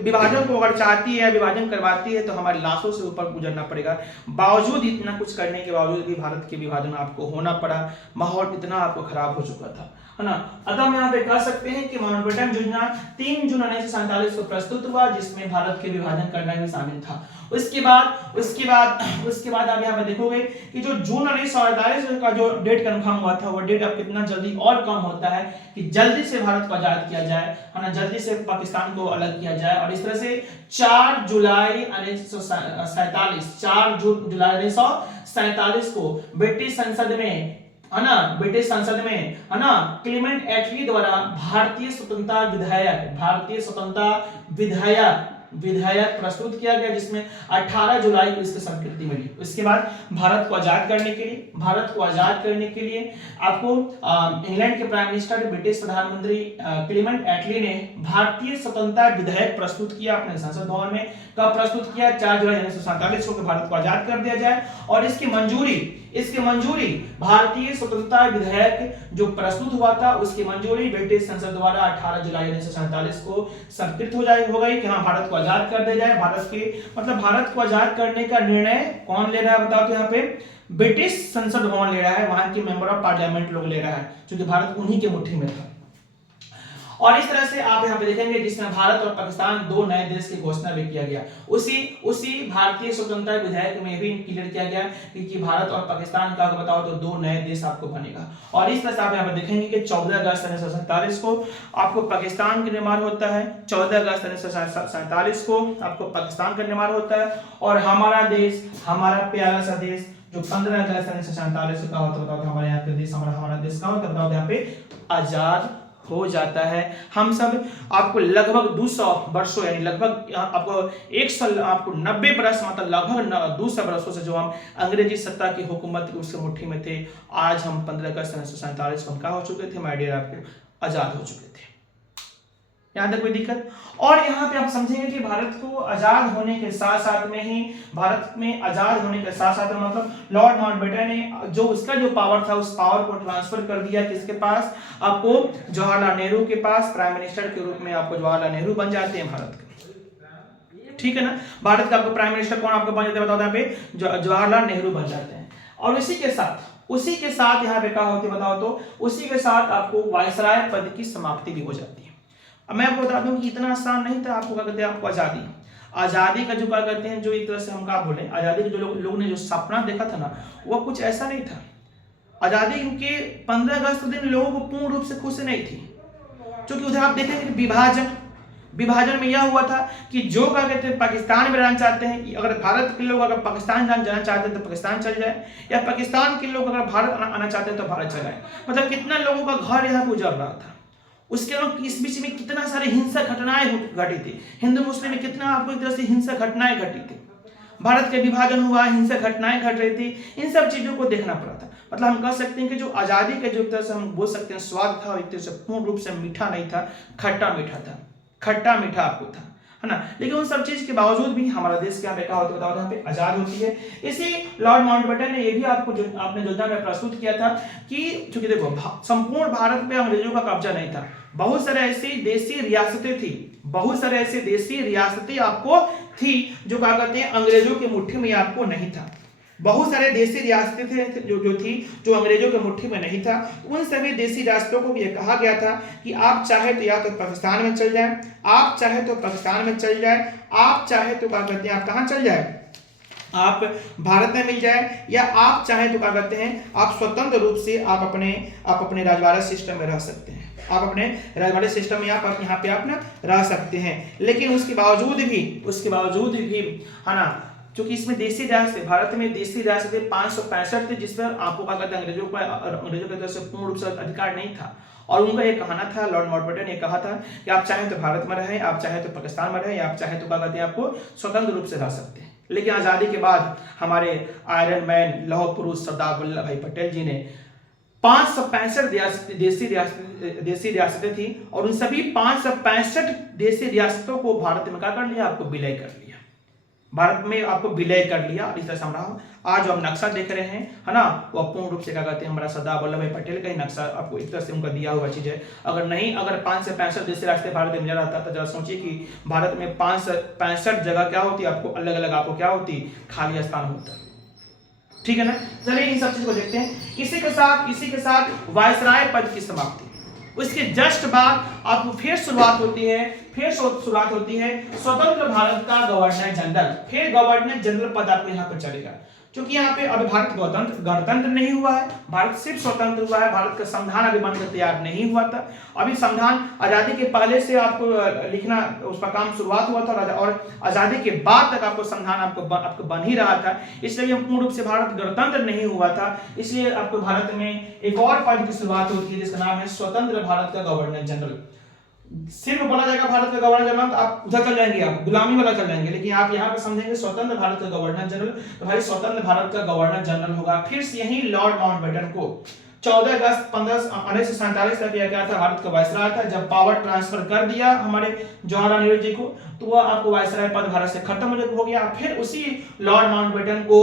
विभाजन को अगर चाहती है, विभाजन करवाती है, तो हमारी लाशों से ऊपर गुजरना पड़ेगा। बावजूद इतना कुछ करने के बावजूद भी भारत के विभाजन आपको होना पड़ा, माहौल इतना आपको खराब हो चुका था, है ना। अतः हम यहाँ पे कह सकते हैं कि माउंटबेटन योजना 3 जून 1947 को प्रस्तुत हुआ, जिसमें भारत के विभाजन करना भी शामिल था। उसके बाद आप यहाँ पे देखोगे कि जो जून 1948 का जो डेट कंफर्म हुआ था, वो डेट अब कितना जल्दी और कम होता है कि जल्दी से भारत को आजाद किया जाए, है ना, जल्दी से पाकिस्तान को अलग किया जाए। और इस तरह से 4 जुलाई 1947 को ब्रिटिश संसद में, है ना, ब्रिटिश संसद में, है ना, क्लेमेंट एटली द्वारा भारतीय स्वतंत्रता विधेयक प्रस्तुत किया गया, जिसमें 18 जुलाई को इसकी स्वीकृति मिली। उसके बाद भारत को आजाद करने के लिए आपको इंग्लैंड के प्राइम मिनिस्टर, ब्रिटिश प्रधानमंत्री क्लेमेंट एटली ने भारतीय स्वतंत्रता विधेयक प्रस्तुत किया अपने संसद भवन में। कब प्रस्तुत किया? 4 जुलाई 1947 को भारत को आजाद कर दिया जाए। और इसकी मंजूरी भारतीय स्वतंत्रता विधेयक जो प्रस्तुत हुआ था, उसकी मंजूरी ब्रिटिश संसद द्वारा 18 जुलाई 1947 को स्वीकृत हो गई कि हाँ, भारत को आजाद कर दिया जाए। भारत को आजाद करने का निर्णय कौन ले रहा है बताओ? तो यहाँ पे ब्रिटिश संसद भवन ले रहा है, वहां के मेंबर ऑफ पार्लियामेंट लोग ले रहा है, क्योंकि भारत उन्हीं के मुट्ठी में था। और इस तरह से आप यहाँ पे देखेंगे जिसमें भारत और पाकिस्तान 2 नए देश की घोषणा भी किया गया। उसी भारतीय स्वतंत्रता विधेयक में भी क्लियर किया गया कि भारत और पाकिस्तान का बताओ तो 2 नए देश आपको बनेगा। और इस तरह से आप यहाँ पे देखेंगे कि 14 अगस्त 1947 को आपको पाकिस्तान का निर्माण होता है। 14 अगस्त 1947 को आपको पाकिस्तान का निर्माण होता है। और हमारा देश, हमारा प्यारा सा देश जो 15 अगस्त 1947 का होता है, हमारे यहाँ पे देश, हमारा देश का होता है, यहाँ पे आजाद हो जाता है। हम सब आपको लगभग 200 वर्षों, यानी लगभग आपको 90 बरस, मतलब लगभग 200 बरसों से जो हम अंग्रेजी सत्ता की हुकूमत उसके मुट्ठी में थे, आज हम 15 अगस्त 1947 को क्या हो चुके थे माय डियर, आपको आजाद हो चुके थे। यहाँ तक कोई दिक्कत? और यहाँ पे आप समझेंगे कि भारत को आजाद होने के साथ साथ में ही, भारत में आजाद होने के साथ साथ मतलब लॉर्ड माउंटबेटन ने जो उसका जो पावर था, उस पावर को ट्रांसफर कर दिया किसके पास? आपको जवाहरलाल नेहरू के पास। प्राइम मिनिस्टर के रूप में आपको जवाहरलाल नेहरू बन जाते हैं भारत के, ठीक है ना। भारत का आपको प्राइम मिनिस्टर कौन आपको बन जाते हैं बताओ? यहाँ पे जवाहरलाल नेहरू बन जाते हैं। और उसी के साथ यहाँ पे क्या होती है बताओ तो? उसी के साथ आपको वायसराय पद की समाप्ति भी हो जाती है। अब मैं आपको बता दूं कि इतना आसान नहीं था आपको, क्या कहते हैं, आपको आजादी का जो क्या कहते हैं, जो एक तरह से हम क्या बोले, आजादी के जो लोग ने जो सपना देखा था ना, वो कुछ ऐसा नहीं था। आजादी के 15 अगस्त दिन लोगों को पूर्ण रूप से खुशी नहीं थी, क्योंकि उधर आप देखेंगे विभाजन में यह हुआ था कि जो क्या कहते हैं पाकिस्तान में रहना चाहते हैं, अगर भारत के लोग अगर पाकिस्तान जाना चाहते हैं तो पाकिस्तान चल जाए, या पाकिस्तान के लोग अगर भारत आना चाहते हैं तो भारत चल जाए। मतलब कितना लोगों का घर यहाँ गुजर रहा था। उसके बाद इस बीच में कितना सारे हिंसक घटनाएं घटी थी, हिंदू मुस्लिम में कितना आपको एक तरह से हिंसक घटनाएं घटी थी। भारत के विभाजन हुआ, हिंसक घटनाएं घट रही थी, इन सब चीजों को देखना पड़ा था। मतलब हम कह सकते हैं कि जो आजादी का जो एक तरह से हम बोल सकते हैं स्वाद था, एक तरह से पूर्ण रूप से मीठा नहीं था, खट्टा मीठा आपको था, है ना। लेकिन उन सब चीज के बावजूद भी हमारा देश क्या बेकार होता बताओ यहाँ पे आजाद होती है। इसी लॉर्ड माउंटबेटन ने ये भी आपको जो आपने योजना में प्रस्तुत किया था कि चूंकि देखो संपूर्ण भारत पे अंग्रेजों का कब्जा नहीं था, बहुत सारे ऐसी देसी रियासतें आपको थी जो क्या कहते हैं अंग्रेजों के मुट्ठी में आपको नहीं था। बहुत सारे देसी रियासतें थे जो अंग्रेजों के मुट्ठी में नहीं था। उन सभी देसी रियासतों को यह कहा गया था कि आप चाहे तो या तो पाकिस्तान में चल जाए, आप चाहे तो पाकिस्तान में चल जाए, आप चाहे तो क्या कहते हैं आप कहाँ चल जाए, आप भारत में मिल जाए, या आप चाहे तो क्या कहते हैं आप स्वतंत्र रूप से आप अपने राजवाड़ा सिस्टम में रह सकते हैं, आप अपने राजवाड़े सिस्टम में आप यहाँ पे आप ना रह सकते हैं। लेकिन उसके बावजूद भी है ना, क्योंकि इसमें देसी रियासत, भारत में देसी रियासतें 565 थे, जिस पर आपको क्या कहते हैं अंग्रेजों की तरफ से पूर्ण रूप से अधिकार नहीं था। और उनका ये कहना था, लॉर्ड माउंटबेटन ने कहा था कि आप चाहे तो भारत में रहें, आप चाहे तो पाकिस्तान में रहें, आप चाहे तो क्या कहते हैं आपको स्वतंत्र रूप से रह सकते हैं। लेकिन आजादी के बाद हमारे आयरन मैन लौह पुरुष सरदार वल्लभ भाई पटेल जी ने 565 देसी रियासतें थी, और उन सभी 565 देसी रियासतों को भारत में क्या कर लिया, आपको विलय कर लिया, भारत में आपको विलय कर लिया। इस तरह से हमारा आज जो हम नक्शा देख रहे हैं, है ना, वो पूर्ण रूप से क्या कहते हैं हमारा सरदार वल्लभ भाई पटेल का ही नक्शा आपको एक तरह से उनका दिया हुआ चीज है। अगर 5 से 65 देसी रास्ते भारत में नजर आता तो जरा सोचिए कि भारत में 5 से 65 जगह क्या होती, आपको अलग अलग आपको क्या होती, खाली स्थान होता, ठीक है ना। चलिए इन सब चीज को देखते हैं। इसी के साथ वायसराय पद की समाप्ति, उसके जस्ट बाद आपको फिर शुरुआत होती है स्वतंत्र भारत का गवर्नर जनरल। फिर गवर्नर जनरल पद आपको यहाँ पर चलेगा। क्योंकि यहाँ पे अभी भारत गणतंत्र नहीं हुआ है, भारत सिर्फ स्वतंत्र हुआ है, भारत का संविधान अभी बनकर तैयार नहीं हुआ था। अभी संविधान आजादी के पहले से आपको लिखना उसका काम शुरुआत हुआ था और आजादी के बाद तक आपको संविधान आपको बन ही रहा था। इसलिए पूर्ण रूप से भारत गणतंत्र नहीं हुआ था, इसलिए आपको भारत में एक और पद की शुरुआत होती है जिसका नाम है स्वतंत्र भारत का गवर्नर जनरल। सिर्फ बोला जाएगा भारत का गवर्नर जनरल तो आप उधर चल जाएंगे, आप गुलामी वाला चल जाएंगे, लेकिन आप यहाँ पे समझेंगे स्वतंत्र भारत का गवर्नर जनरल, तो भाई स्वतंत्र भारत का गवर्नर जनरल होगा। फिर से यही लॉर्ड माउंटबेटन को 14 अगस्त 1947 तक किया गया था, भारत का वायसराय था। जब पावर ट्रांसफर कर दिया हमारे जवाहरलाल नेहरू जी को, तो वह आपको वायसराय पद भारत से खत्म हो गया। फिर उसी लॉर्ड माउंटबेटन को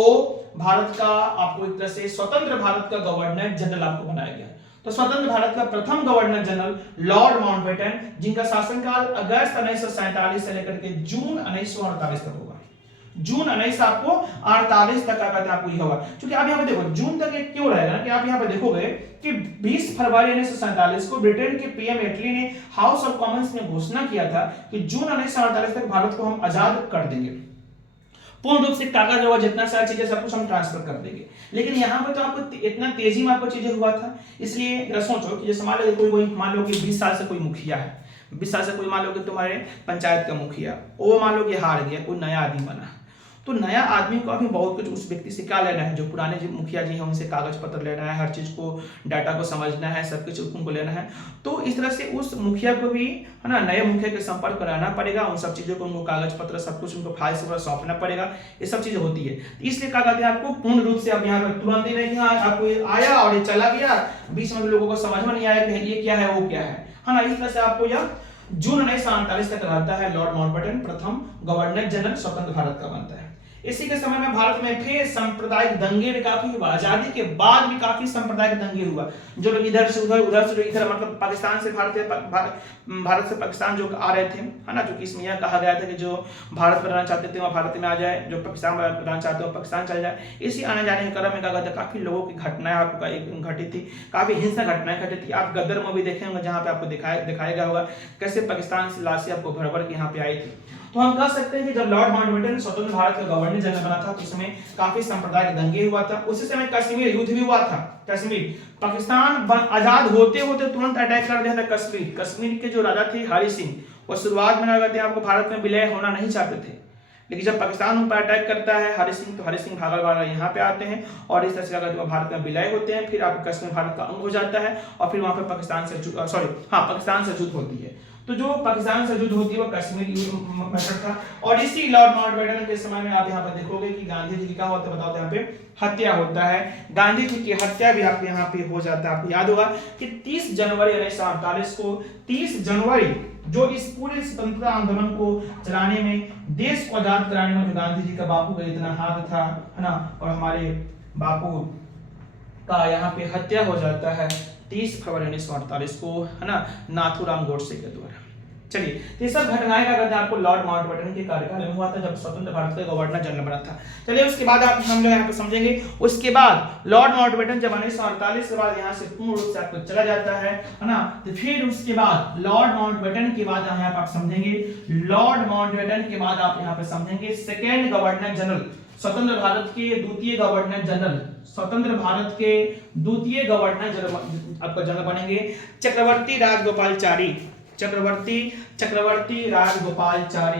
भारत का आपको एक तरह से स्वतंत्र भारत का गवर्नर जनरल आपको बनाया गया। तो स्वतंत्र भारत का प्रथम गवर्नर जनरल लॉर्ड माउंटबेटन, जिनका शासनकाल अगस्त 1947 से लेकर के जून 1948 तक होगा। जून 1948 तक आपको यह होगा, क्योंकि आप यहाँ पे देखो जून तक एक क्यों रहेगा ना कि आप यहाँ पे देखोगे कि 20 फरवरी 1947 को ब्रिटेन के पीएम एटली ने हाउस ऑफ कॉमन्स में घोषणा किया था कि जून 1948 तक भारत को हम आजाद कर देंगे, पूर्ण रूप से कागज होगा, जितना सारी चीजें सब कुछ हम ट्रांसफर कर देंगे। लेकिन यहाँ पे तो आपको इतना तेजी में आपको चीजें हुआ था, इसलिए सोचो कि जैसे मान लो कि 20 साल से कोई मुखिया है, 20 साल से कोई मान लो कि तुम्हारे पंचायत का मुखिया, वो मान लो कि हार गया, कोई नया आदमी बना, तो नया आदमी को अभी बहुत कुछ उस व्यक्ति से क्या लेना है, जो पुराने जो मुखिया जी हैं उनसे कागज पत्र लेना है, हर चीज को डाटा को समझना है, सब कुछ उनको लेना है। तो इस तरह से उस मुखिया को भी है ना नए मुखिया के संपर्क में रहना पड़ेगा, उन सब चीजों को उनको कागज पत्र सब कुछ उनको फाइल से सौंपना पड़ेगा, ये सब चीजें होती है। इसलिए क्या कहते हैं आपको पूर्ण रूप से अब यहाँ पर तुरंत ही नहीं आपको आया और ये चला गया, बीच में लोगों को समझ में नहीं आया कि ये क्या है वो क्या है ना। इस तरह से आपको यह जून 1947 तक रहता है लॉर्ड माउंटबेटन, प्रथम गवर्नर जनरल स्वतंत्र भारत का बनता है। इसी के समय में भारत में फिर सांप्रदायिक दंगे भी काफी हुआ, आजादी के बाद भी काफी सांप्रदायिक दंगे हुआ, जो लोग इधर से उधर से इधर, मतलब पाकिस्तान से भारत से पाकिस्तान जो आ रहे थे है ना, जो कि इसमें यह कहा गया था कि जो भारत में रहना चाहते थे वह भारत में आ जाए, जो पाकिस्तान में रहना चाहते हो पाकिस्तान चल जाए। इसी आने जाने के क्रम में क्या कहते काफी लोगों की घटनाएं आपको घटी थी, काफी हिंसक घटनाएं घटी थी। आप गदर मूवी देखे होंगे जहाँ पे आपको दिखाया गया होगा कैसे पाकिस्तान से लाशें आपको भर भर के यहाँ पे आई थी। तो हम कह सकते हैं कि जब लॉर्ड माउंटबेटन स्वतंत्र भारत का गवर्नर जनरल बना था तो उसमें काफी सांप्रदायिक दंगे हुआ था। उसी समय कश्मीर युद्ध भी हुआ था। कश्मीर पाकिस्तान आजाद होते होते तुरंत अटैक कर दिया था कश्मीर। कश्मीर के जो राजा थे हरि सिंह, वो शुरुआत में कहते हैं आपको भारत में विलय होना नहीं चाहते थे, लेकिन जब पाकिस्तान उन पर अटैक करता है हरि सिंह, तो हरि सिंह भागल वाला यहाँ पे आते हैं और इस तरह से अगर भारत में विलय होते हैं, फिर आपको कश्मीर भारत का अंग हो जाता है और फिर वहां पर पाकिस्तान से युद्ध होती है। तो जो पाकिस्तान से युद्ध होती है वो कश्मीर मैटर था। और इसी लॉर्ड माउंटबेटन के समय में आप यहाँ पर देखोगे कि गांधी जी की क्या होता है, बताओ, यहाँ पे हत्या होता है। गांधी जी की हत्या भी आपको यहाँ पे हो जाता है। आपको याद होगा कि 30 जनवरी 1948 को 30 जनवरी जो इस पूरे स्वतंत्रता आंदोलन को चलाने में, देश को आजाद कराने में गांधी जी का बापू का इतना हाथ था, है ना, और हमारे बापू का यहाँ पे हत्या हो जाता है 30 फरवरी 1948 को, है ना, नाथूराम गोडसे के द्वारा। चलिए, ये सब घटनाएं का कहते हैं आपको लॉर्ड माउंटबेटन के कार्यकाल में हुआ था जब स्वतंत्र भारत का गवर्नर जनरल बना था। चलिए, उसके बाद आप हम लोग यहाँ पे समझेंगे। उसके बाद लॉर्ड माउंटबेटन जब 1948 के बाद यहाँ से पूर्ण रूप से आपको चला जाता है ना, तो फिर उसके बाद लॉर्ड माउंटबेटन के बाद यहाँ पर आप समझेंगे, लॉर्ड माउंटबेटन के बाद आप यहाँ पे समझेंगे सेकेंड गवर्नर जनरल, स्वतंत्र भारत के द्वितीय गवर्नर जनरल, स्वतंत्र भारत के द्वितीय गवर्नर जनरल आपका जनरल बनेंगे चक्रवर्ती राजगोपालचारी। चक्रवर्ती राजगोपालचारी,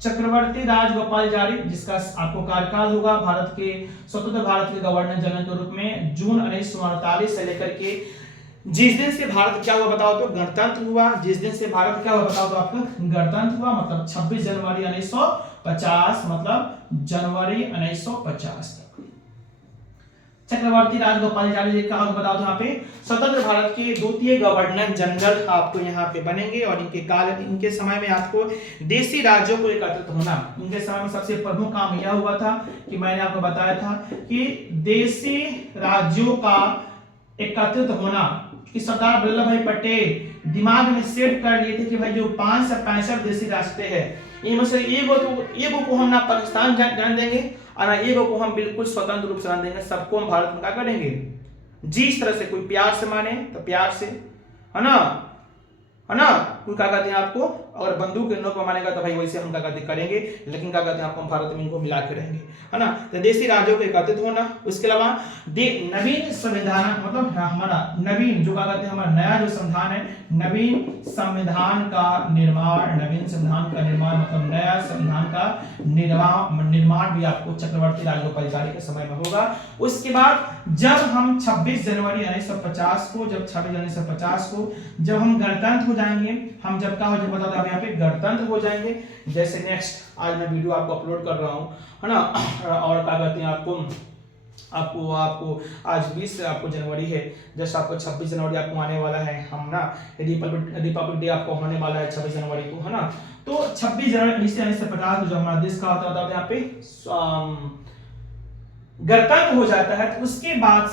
चक्रवर्ती राजगोपालचारी, जिसका आपको कार्यकाल होगा भारत के स्वतंत्र भारत के गवर्नर जनरल के रूप में जून 1948 से लेकर के जिस दिन से भारत क्या हुआ बताओ तो गणतंत्र हुआ। जिस दिन से भारत क्या हुआ बताओ तो आपका गणतंत्र हुआ, मतलब 26 जनवरी 1950, मतलब जनवरी 1950 तक। चक्रवर्ती राजगोपालचारी जी का बताओ तो यहाँ पे स्वतंत्र भारत के द्वितीय गवर्नर जनरल आपको यहाँ पे बनेंगे। और इनके समय में आपको देशी राज्यों को एकत्रित होना, इनके समय में सबसे प्रमुख काम यह हुआ था कि मैंने आपको बताया था कि देशी राज्यों का एकत्रित होना, कि सरदार वल्लभ भाई पटेल दिमाग में सेट कर लिए थे कि भाई जो 565 देशी राष्ट्र है, इनमें से एगो को हम ना पाकिस्तान जान देंगे और ना एगो को हम बिल्कुल स्वतंत्र रूप से जान देंगे, सबको हम भारत में क्या करेंगे, जिस तरह से कोई प्यार से माने तो प्यार से, है ना, कोई क्या कहते हैं आपको, अगर बंदूक के नोक पर मानेगा तो भाई वैसे हम क्या कहते हैं करेंगे, लेकिन क्या कहते हैं आपको हम भारत में इनको मिला के रहेंगे, है ना। तो देशी राज्यों को एकत्रित होना, उसके अलावा नवीन संविधान, मतलब हमारा नवीन जो क्या कहते हैं हमारा नया जो संविधान है, नवीन संविधान का निर्माण, नवीन संविधान का निर्माण मतलब नया संविधान का निर्माण भी आपको चक्रवर्ती राजगोपालाचारी के समय में होगा। उसके बाद जब हम 26 जनवरी 1950 को, जब 26 जनवरी 1950 को जब हम गणतंत्र हो जाएंगे, हम जब क्या हो जाएगा बताओ, आप यहाँ पे गणतंत्र हो जाएंगे। जैसे नेक्स्ट आज मैं वीडियो आपको अपलोड कर रहा हूँ, है ना, और क्या कहते हैं आपको आज 20 आपको जनवरी है, जस्ट आपको 26 जनवरी आपको आने वाला है, हम ना रिपब्लिक डे आपको होने वाला है 26 जनवरी को, है ना। तो 26 जनवरी 1950 को जो हमारा देश का होता है यहाँ पे गणतंत्र हो जाता है। तो उसके बाद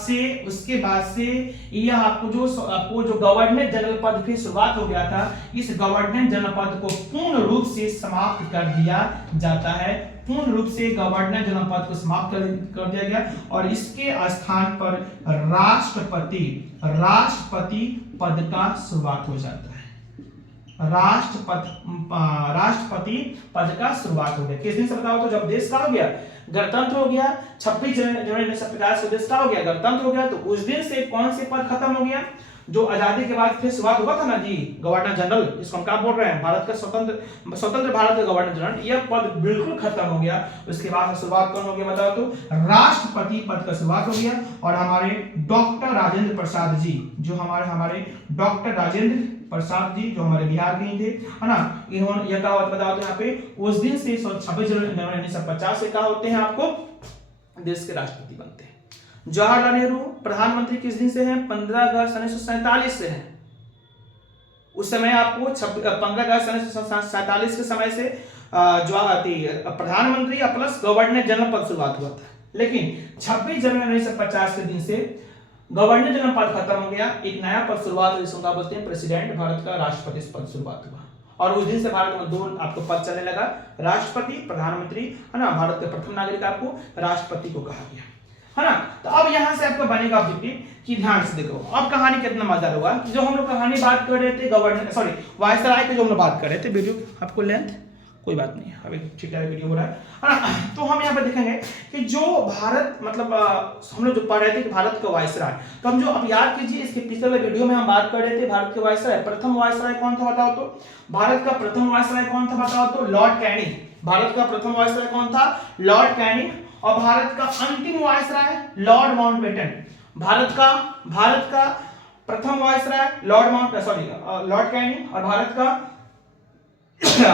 से यह आपको जो गवर्नर जनरल पद की शुरुआत हो गया था, इस गवर्नर जनरल पद को पूर्ण रूप से समाप्त कर दिया जाता है, पूर्ण रूप से गवर्नर जनरल पद को समाप्त कर दिया गया और इसके स्थान पर राष्ट्रपति पद का शुरुआत हो जाता है। राष्ट्रपति पद का शुरुआत हो गया। किस दिन से बताओ, तो जब देश का हो गया गणतंत्र हो गया, 26 जनवरी 1950 को देश का हो गया गणतंत्र हो गया, तो उस दिन से कौन से पद खत्म हो गया, जो आजादी के बाद फिर शुरुआत हुआ था ना जी, गवर्नर जनरल, जिसको हम क्या बोल रहे हैं, भारत का स्वतंत्र भारत का गवर्नर जनरल, यह पद बिल्कुल खत्म हो गया। उसके बाद शुरुआत कौन हो गया बताओ, तो राष्ट्रपति पद का शुरुआत हो गया। और हमारे डॉक्टर राजेंद्र प्रसाद जी, जो हमारे डॉक्टर राजेंद्र प्रसाद जी जो हमारे बिहार के ही थे, है ना, इन्होंने यह क्या बताओ तो यहाँ पे उस दिन से 26 जनवरी 1950 से क्या होते हैं, आपको देश के राष्ट्रपति बनते हैं। जवाहरलाल नेहरू प्रधानमंत्री किस दिन से हैं, 15 अगस्त 1947 से हैं। उस समय आपको 15 अगस्त 1947 के समय से जो प्रधानमंत्री प्लस गवर्नर जनरल पद शुरुआत हुआ था, लेकिन 26 जनवरी 1950 के दिन से गवर्नर जनरल पद खत्म हो गया, एक नया पद शुरुआत हुई, जिसको बोलते हैं प्रेसिडेंट, भारत का राष्ट्रपति पद शुरुआत हुआ। और उस दिन से भारत में 2 आपको पद चलने लगा, राष्ट्रपति, प्रधानमंत्री, है ना, भारत के प्रथम नागरिक आपको राष्ट्रपति को कहा गया, है ना। तो अब यहां से आपको बनेगा ऑब्जेक्टिव कि ध्यान से देखो, अब कहानी कितना मजेदार होगा। जो हम लोग कहानी बात कर रहे थे गवर्नर वायसराय की, जो हम लोग बात कर रहे थे, वीडियो आपको लेंथ कोई बात नहीं है, अभी ठीक ठाक वीडियो हो रहा है ना। तो हम यहाँ पे देखेंगे कि जो भारत मतलब हम लोग जो पढ़ रहे थे कि भारत का वायसराय, तो हम जो अब याद कीजिए इसके पिछले वीडियो में हम बात कर रहे थे भारत के वायसराय, प्रथम वायसराय कौन था बताओ तो, भारत का प्रथम वायसराय कौन था बताओ तो, लॉर्ड कैनिंग। भारत का प्रथम वायसराय कौन था, लॉर्ड कैनिंग। और भारत का अंतिम वायसराय लॉर्ड माउंटबेटन। भारत का प्रथम वायसराय लॉर्ड कैनिंग और भारत का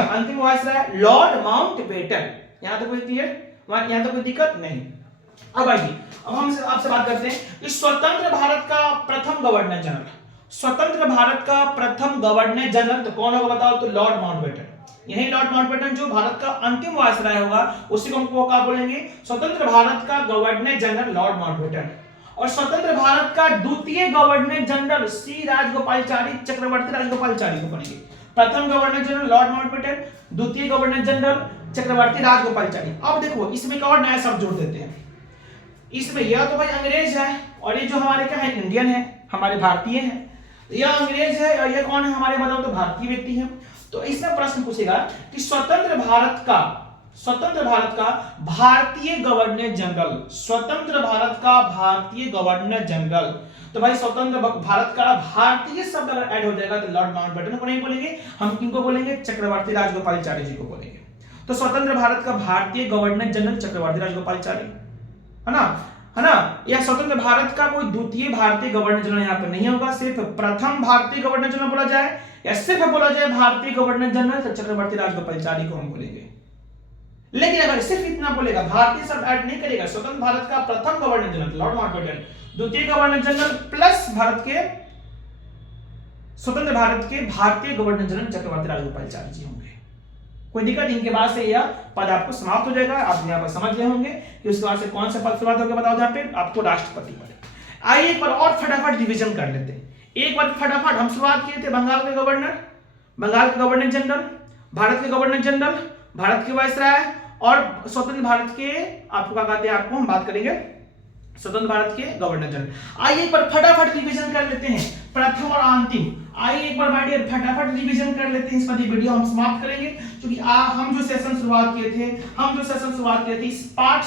अंतिम वायसराय लॉर्ड माउंटबेटन। यहां तक कोई क्लियर, यहां तक कोई दिक्कत नहीं। अब आइए, अब हम आपसे बात करते हैं कि स्वतंत्र भारत का प्रथम गवर्नर जनरल, स्वतंत्र भारत का प्रथम गवर्नर जनरल तो कौन होगा बताओ तो, लॉर्ड माउंटबेटन। यही लॉर्ड माउंटबेटन जो भारत का अंतिम वायसराय होगा, उसी को हमको क्या बोलेंगे, स्वतंत्र भारत का गवर्नर जनरल लॉर्ड माउंटबेटन। और स्वतंत्र भारत का द्वितीय गवर्नर जनरल सी राजगोपालाचारी, चक्रवर्ती राजगोपालाचारी को बनेंगे। प्रथम गवर्नर जनरल लॉर्ड माउंटबेटन, द्वितीय गवर्नर जनरल चक्रवर्ती राजगोपालाचारी। अब देखो इसमें एक और नया शब्द जोड़ देते हैं, इसमें यह तो भाई अंग्रेज है और ये जो हमारे क्या है, इंडियन है, हमारे भारतीय है। यह अंग्रेज है और यह कौन है, हमारे बताओ तो भारतीय व्यक्ति है। तो इसमें प्रश्न पूछेगा कि स्वतंत्र भारत का भारतीय गवर्नर जनरल, स्वतंत्र भारत का भारतीय गवर्नर जनरल। तो भाई स्वतंत्र भारत का भारतीय शब्द अगर ऐड हो जाएगा तो लॉर्ड माउंटबेटन को नहीं बोलेंगे, हम किनको बोलेंगे, चक्रवर्ती राजगोपालाचारी जी को बोलेंगे। तो स्वतंत्र भारत का भारतीय गवर्नर जनरल चक्रवर्ती राजगोपालाचारी, है ना। यह स्वतंत्र भारत का कोई द्वितीय भारतीय गवर्नर जनरल यहाँ पे नहीं होगा, सिर्फ प्रथम भारतीय गवर्नर जनरल बोला जाए या सिर्फ बोला जाए भारतीय गवर्नर जनरल तो चक्रवर्ती राजगोपालाचारी को हम बोलेंगे। लेकिन अगर सिर्फ इतना बोलेगा, भारतीय शब्द ऐड नहीं करेगा, स्वतंत्र भारत का प्रथम गवर्नर जनरल लॉर्ड माउंटबेटन, द्वितीय गवर्नर जनरल प्लस स्वतंत्र भारत के भारतीय गवर्नर जनरल चक्रवर्ती राजगोपालाचारी जी होंगे। कोई दिक्कत, इनके बाद से यह पद आपको समाप्त हो जाएगा। आप यहाँ पर समझ गए होंगे कि उसके बाद से कौन सा पद शुरुआत होगा बताओ, यहाँ पे आपको राष्ट्रपति पद। आइए एक बार और फटाफट डिवीजन कर लेते हैं। एक बार फटाफट हम शुरुआत किए थे बंगाल के गवर्नर जनरल, भारत के गवर्नर जनरल, भारत के वायसराय और स्वतंत्र भारत के आपको क्या कहते हैं, आपको हम बात करेंगे स्वतंत्र भारत के गवर्नर जनरल। आइए एक बार फटाफट रिवीजन कर लेते हैं। प्रथम और अंतिम। आइए एक बार माय डियर फटाफट रिवीजन कर लेते हैं, इसके बाद ये वीडियो हम समाप्त करेंगे, क्योंकि हम जो सेशन शुरुआत किए थे इस पार्ट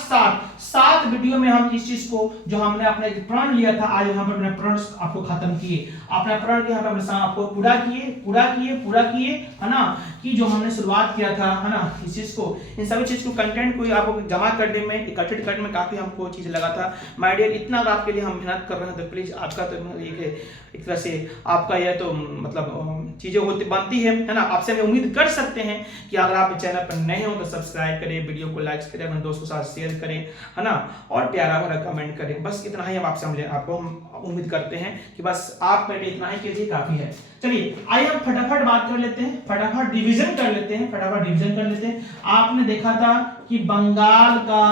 7 वीडियो में हम इस चीज को जो हमने अपने प्रण लिया था, आज यहाँ पर अपने प्रण आपको खत्म किए, अपना प्रण यहाँ पर आपको पूरा किए, है ना, कि जो हमने शुरुआत किया था, है ना, इस चीज को, इन सभी चीज को कंटेंट को आपको जमा करने में, इकट्ठे करने में काफी हमको चीज लगा था माय डियर। इतना अगर आपके लिए हम मेहनत कर रहे हैं तो प्लीज आपका तो एक तरह से आपका यह तो मतलब चीजें होती बनती है ना, आपसे हम उम्मीद कर सकते हैं कि अगर आप चैनल पर नए हो तो सब्सक्राइब करें, वीडियो को लाइक करें, अपने दोस्तों के साथ शेयर करें, है ना, और प्यारा भरा कमेंट करें। बस इतना ही हम आपसे आपको हम उम्मीद करते हैं कि बस आप मेरे इतना ही कीजिए, काफी है। चलिए आइए हम फटाफट बात कर लेते हैं, फटाफट डिवीजन कर लेते हैं। आपने देखा था कि बंगाल का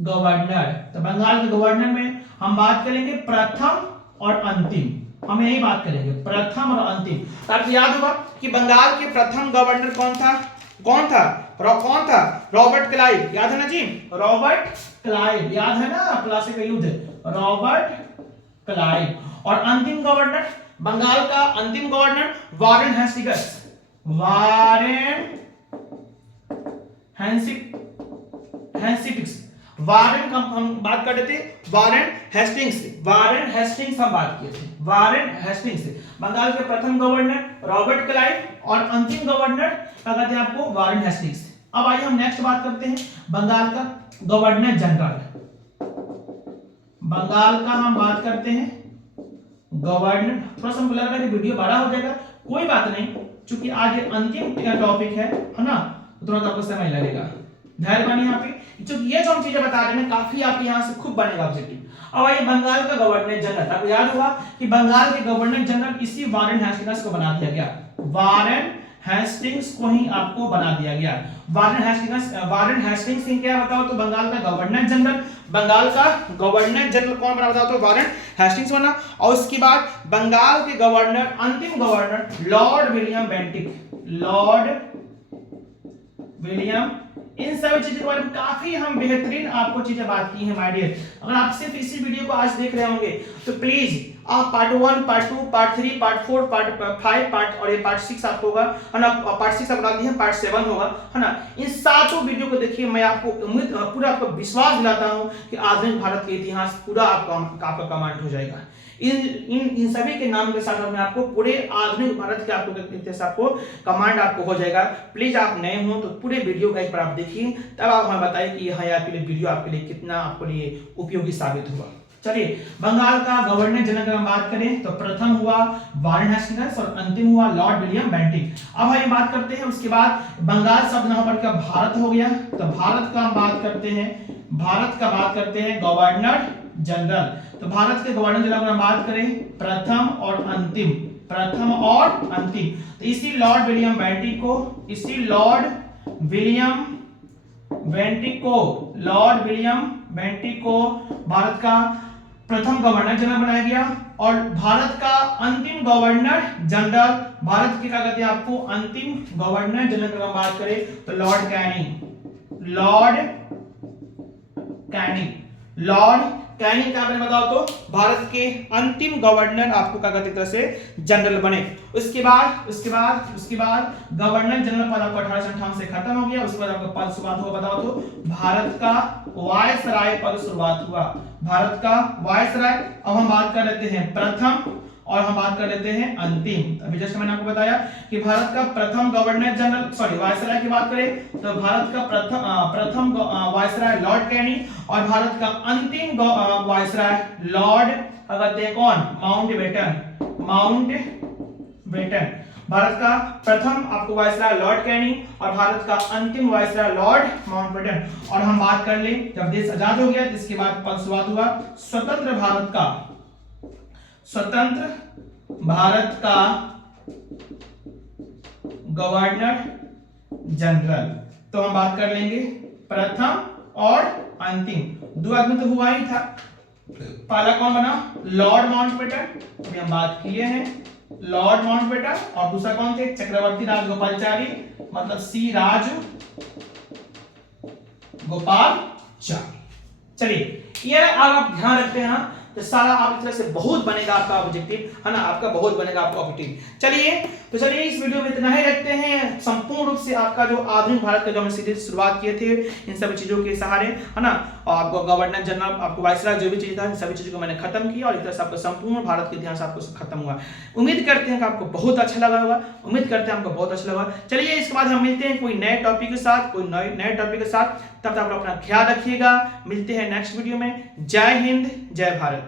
गवर्नर, तो बंगाल के गवर्नर में हम बात करेंगे प्रथम और अंतिम, हम यही बात करेंगे प्रथम और अंतिम। तो आपको याद होगा कि बंगाल के प्रथम गवर्नर कौन था? रॉबर्ट क्लाइव, याद है ना जी, रॉबर्ट क्लाइव, याद है ना, प्लासी का युद्ध, रॉबर्ट क्लाइव। और अंतिम गवर्नर, बंगाल का अंतिम गवर्नर वारेन हेस्टिंग्स। वारेन का हम बात कर रहे थे, वारेन हेस्टिंग्स हम बात किए थे, वारेन हेस्टिंग्स। बंगाल के प्रथम गवर्नर रॉबर्ट क्लाइव और अंतिम गवर्नर क्या कहते हैं आपको, वारेन हेस्टिंग्स। अब आइए हम नेक्स्ट बात करते हैं बंगाल का गवर्नर जनरल। बंगाल का हम बात करते हैं गवर्नर, थोड़ा सा हमको लग रहा है कि वीडियो बड़ा हो जाएगा, कोई बात नहीं, क्योंकि आज ये अंतिम टॉपिक है ना, तो थोड़ा आपको समय लगेगा, धैर्य बनिए यहाँ पे, क्योंकि ये जो हम चीजें बता रहे हैं काफी आपके यहाँ से खूब बनेगा ऑब्जेक्टिव। अब आइए बंगाल का गवर्नर जनरल, आपको याद होगा कि बंगाल के गवर्नर जनरल इसी वारेन हेस्टिंग्स को बना दिया गया, वारेन हेस्टिंग्स को ही आपको बना दिया गया। वारेन हेस्टिंग्स क्या बताओ तो बंगाल का गवर्नर जनरल, बंगाल का गवर्नर जनरल कौन बना बताओ तो वारेन हेस्टिंग्स बना। और उसके बाद बंगाल के गवर्नर, अंतिम गवर्नर लॉर्ड विलियम बेंटिक, इन सभी चीजों के बारे में काफी हम बेहतरीन आपको चीजें बात की हैं माय डियर। अगर आप सिर्फ इसी वीडियो को आज देख रहे होंगे तो प्लीज आप part 1, part 2, part 3, part 4, part 5 part और ये पार्ट 6 आपको होगा, है ना, पार्ट 6 आप डाल दिए, पार्ट 7 होगा, है ना, इन सातों वीडियो को देखिए। मैं आपको उम्मीद पूरा आपको विश्वास दिलाता हूं कि आधुनिक भारत के इतिहास पूरा आपका कमांड हो जाएगा। इन सभी के नाम के साथ मैं आपको पूरे आधुनिक भारत के आपको कमांड आपको हो जाएगा। प्लीज आप नए हो तो पूरे वीडियो का एक बार आप देखिए, तब आप हमें बताइए कि यह आपके लिए वीडियो आपके लिए कितना आपके लिए उपयोगी साबित हुआ। चलिए बंगाल का गवर्नर जनरल की हम बात करें तो प्रथम हुआ वारेन हेस्टिंग्स और अंतिम हुआ लॉर्ड विलियम बेंटिक। अब हम बात करते हैं उसके बाद बंगाल शब्द यहाँ पर क्या भारत हो गया, तो भारत का हम बात करते हैं गवर्नर जनरल। तो भारत के गवर्नर जनरल की बात करें प्रथम और अंतिम, तो इसी लॉर्ड विलियम बेंटिक को भारत का प्रथम गवर्नर जनरल बनाया गया। और भारत का अंतिम गवर्नर जनरल, भारत के क्या कहते हैं आपको अंतिम गवर्नर जनरल की हम बात करें तो लॉर्ड कैनिंग का मैंने बताओ तो भारत के अंतिम गवर्नर आपको क्या कहते हैं से जनरल बने। उसके बाद गवर्नर जनरल पद आपको 1858 से खत्म हो गया। उसके बाद आपका पद शुरुआत हुआ बताओ तो भारत का वायसराय पद शुरुआत हुआ, भारत का वायसराय। अब हम बात कर लेते हैं प्रथम और हम बात कर लेते हैं अंतिम। अभी जस्ट मैंने आपको बताया कि भारत का प्रथम गवर्नर जनरल वायसराय की बात करें तो भारत का प्रथम वायसराय लॉर्ड कैनिंग और भारत का अंतिम वायसराय लॉर्ड कहते हैं कौन, माउंटबेटन। भारत का प्रथम आपको वायसराय लॉर्ड कैनिंग और भारत का अंतिम वायसराय लॉर्ड माउंटबेटन। और हम बात कर ले जब देश आजाद हो गया इसके बाद पद शुरुआत हुआ स्वतंत्र भारत का गवर्नर जनरल। तो हम बात कर लेंगे प्रथम और अंतिम, दो आदमी तो हुआ ही था, पहला कौन बना लॉर्ड माउंटबेटन, अभी हम बात किए हैं लॉर्ड माउंटबेटन, और दूसरा कौन थे चक्रवर्ती राजगोपालचारी, मतलब सी राजगोपालचारी। चलिए ये आप ध्यान रखते हैं तो सारा आप इस तरह से बहुत बनेगा आपका ऑब्जेक्टिव, है ना, आपका बहुत बनेगा आपका ऑब्जेक्टिव। चलिए इस वीडियो में इतना ही रखते हैं। संपूर्ण रूप से आपका जो आधुनिक भारत का जो हमने सीरीज शुरुआत किए थे इन सभी चीजों के सहारे, है ना, और आपको गवर्नर जनरल, आपको वायसराय, जो भी चीज था, इन सभी चीजों को मैंने खत्म किया और इस तरह से आपका संपूर्ण भारत के इतिहास आपको खत्म हुआ। उम्मीद करते हैं कि आपको बहुत अच्छा लगा होगा, उम्मीद करते हैं आपको बहुत अच्छा लगा। चलिए इसके बाद हम मिलते हैं कोई नए टॉपिक के साथ, कोई नए टॉपिक के साथ। तब तक आप अपना ख्याल रखिएगा। मिलते हैं नेक्स्ट वीडियो में। जय हिंद, जय भारत।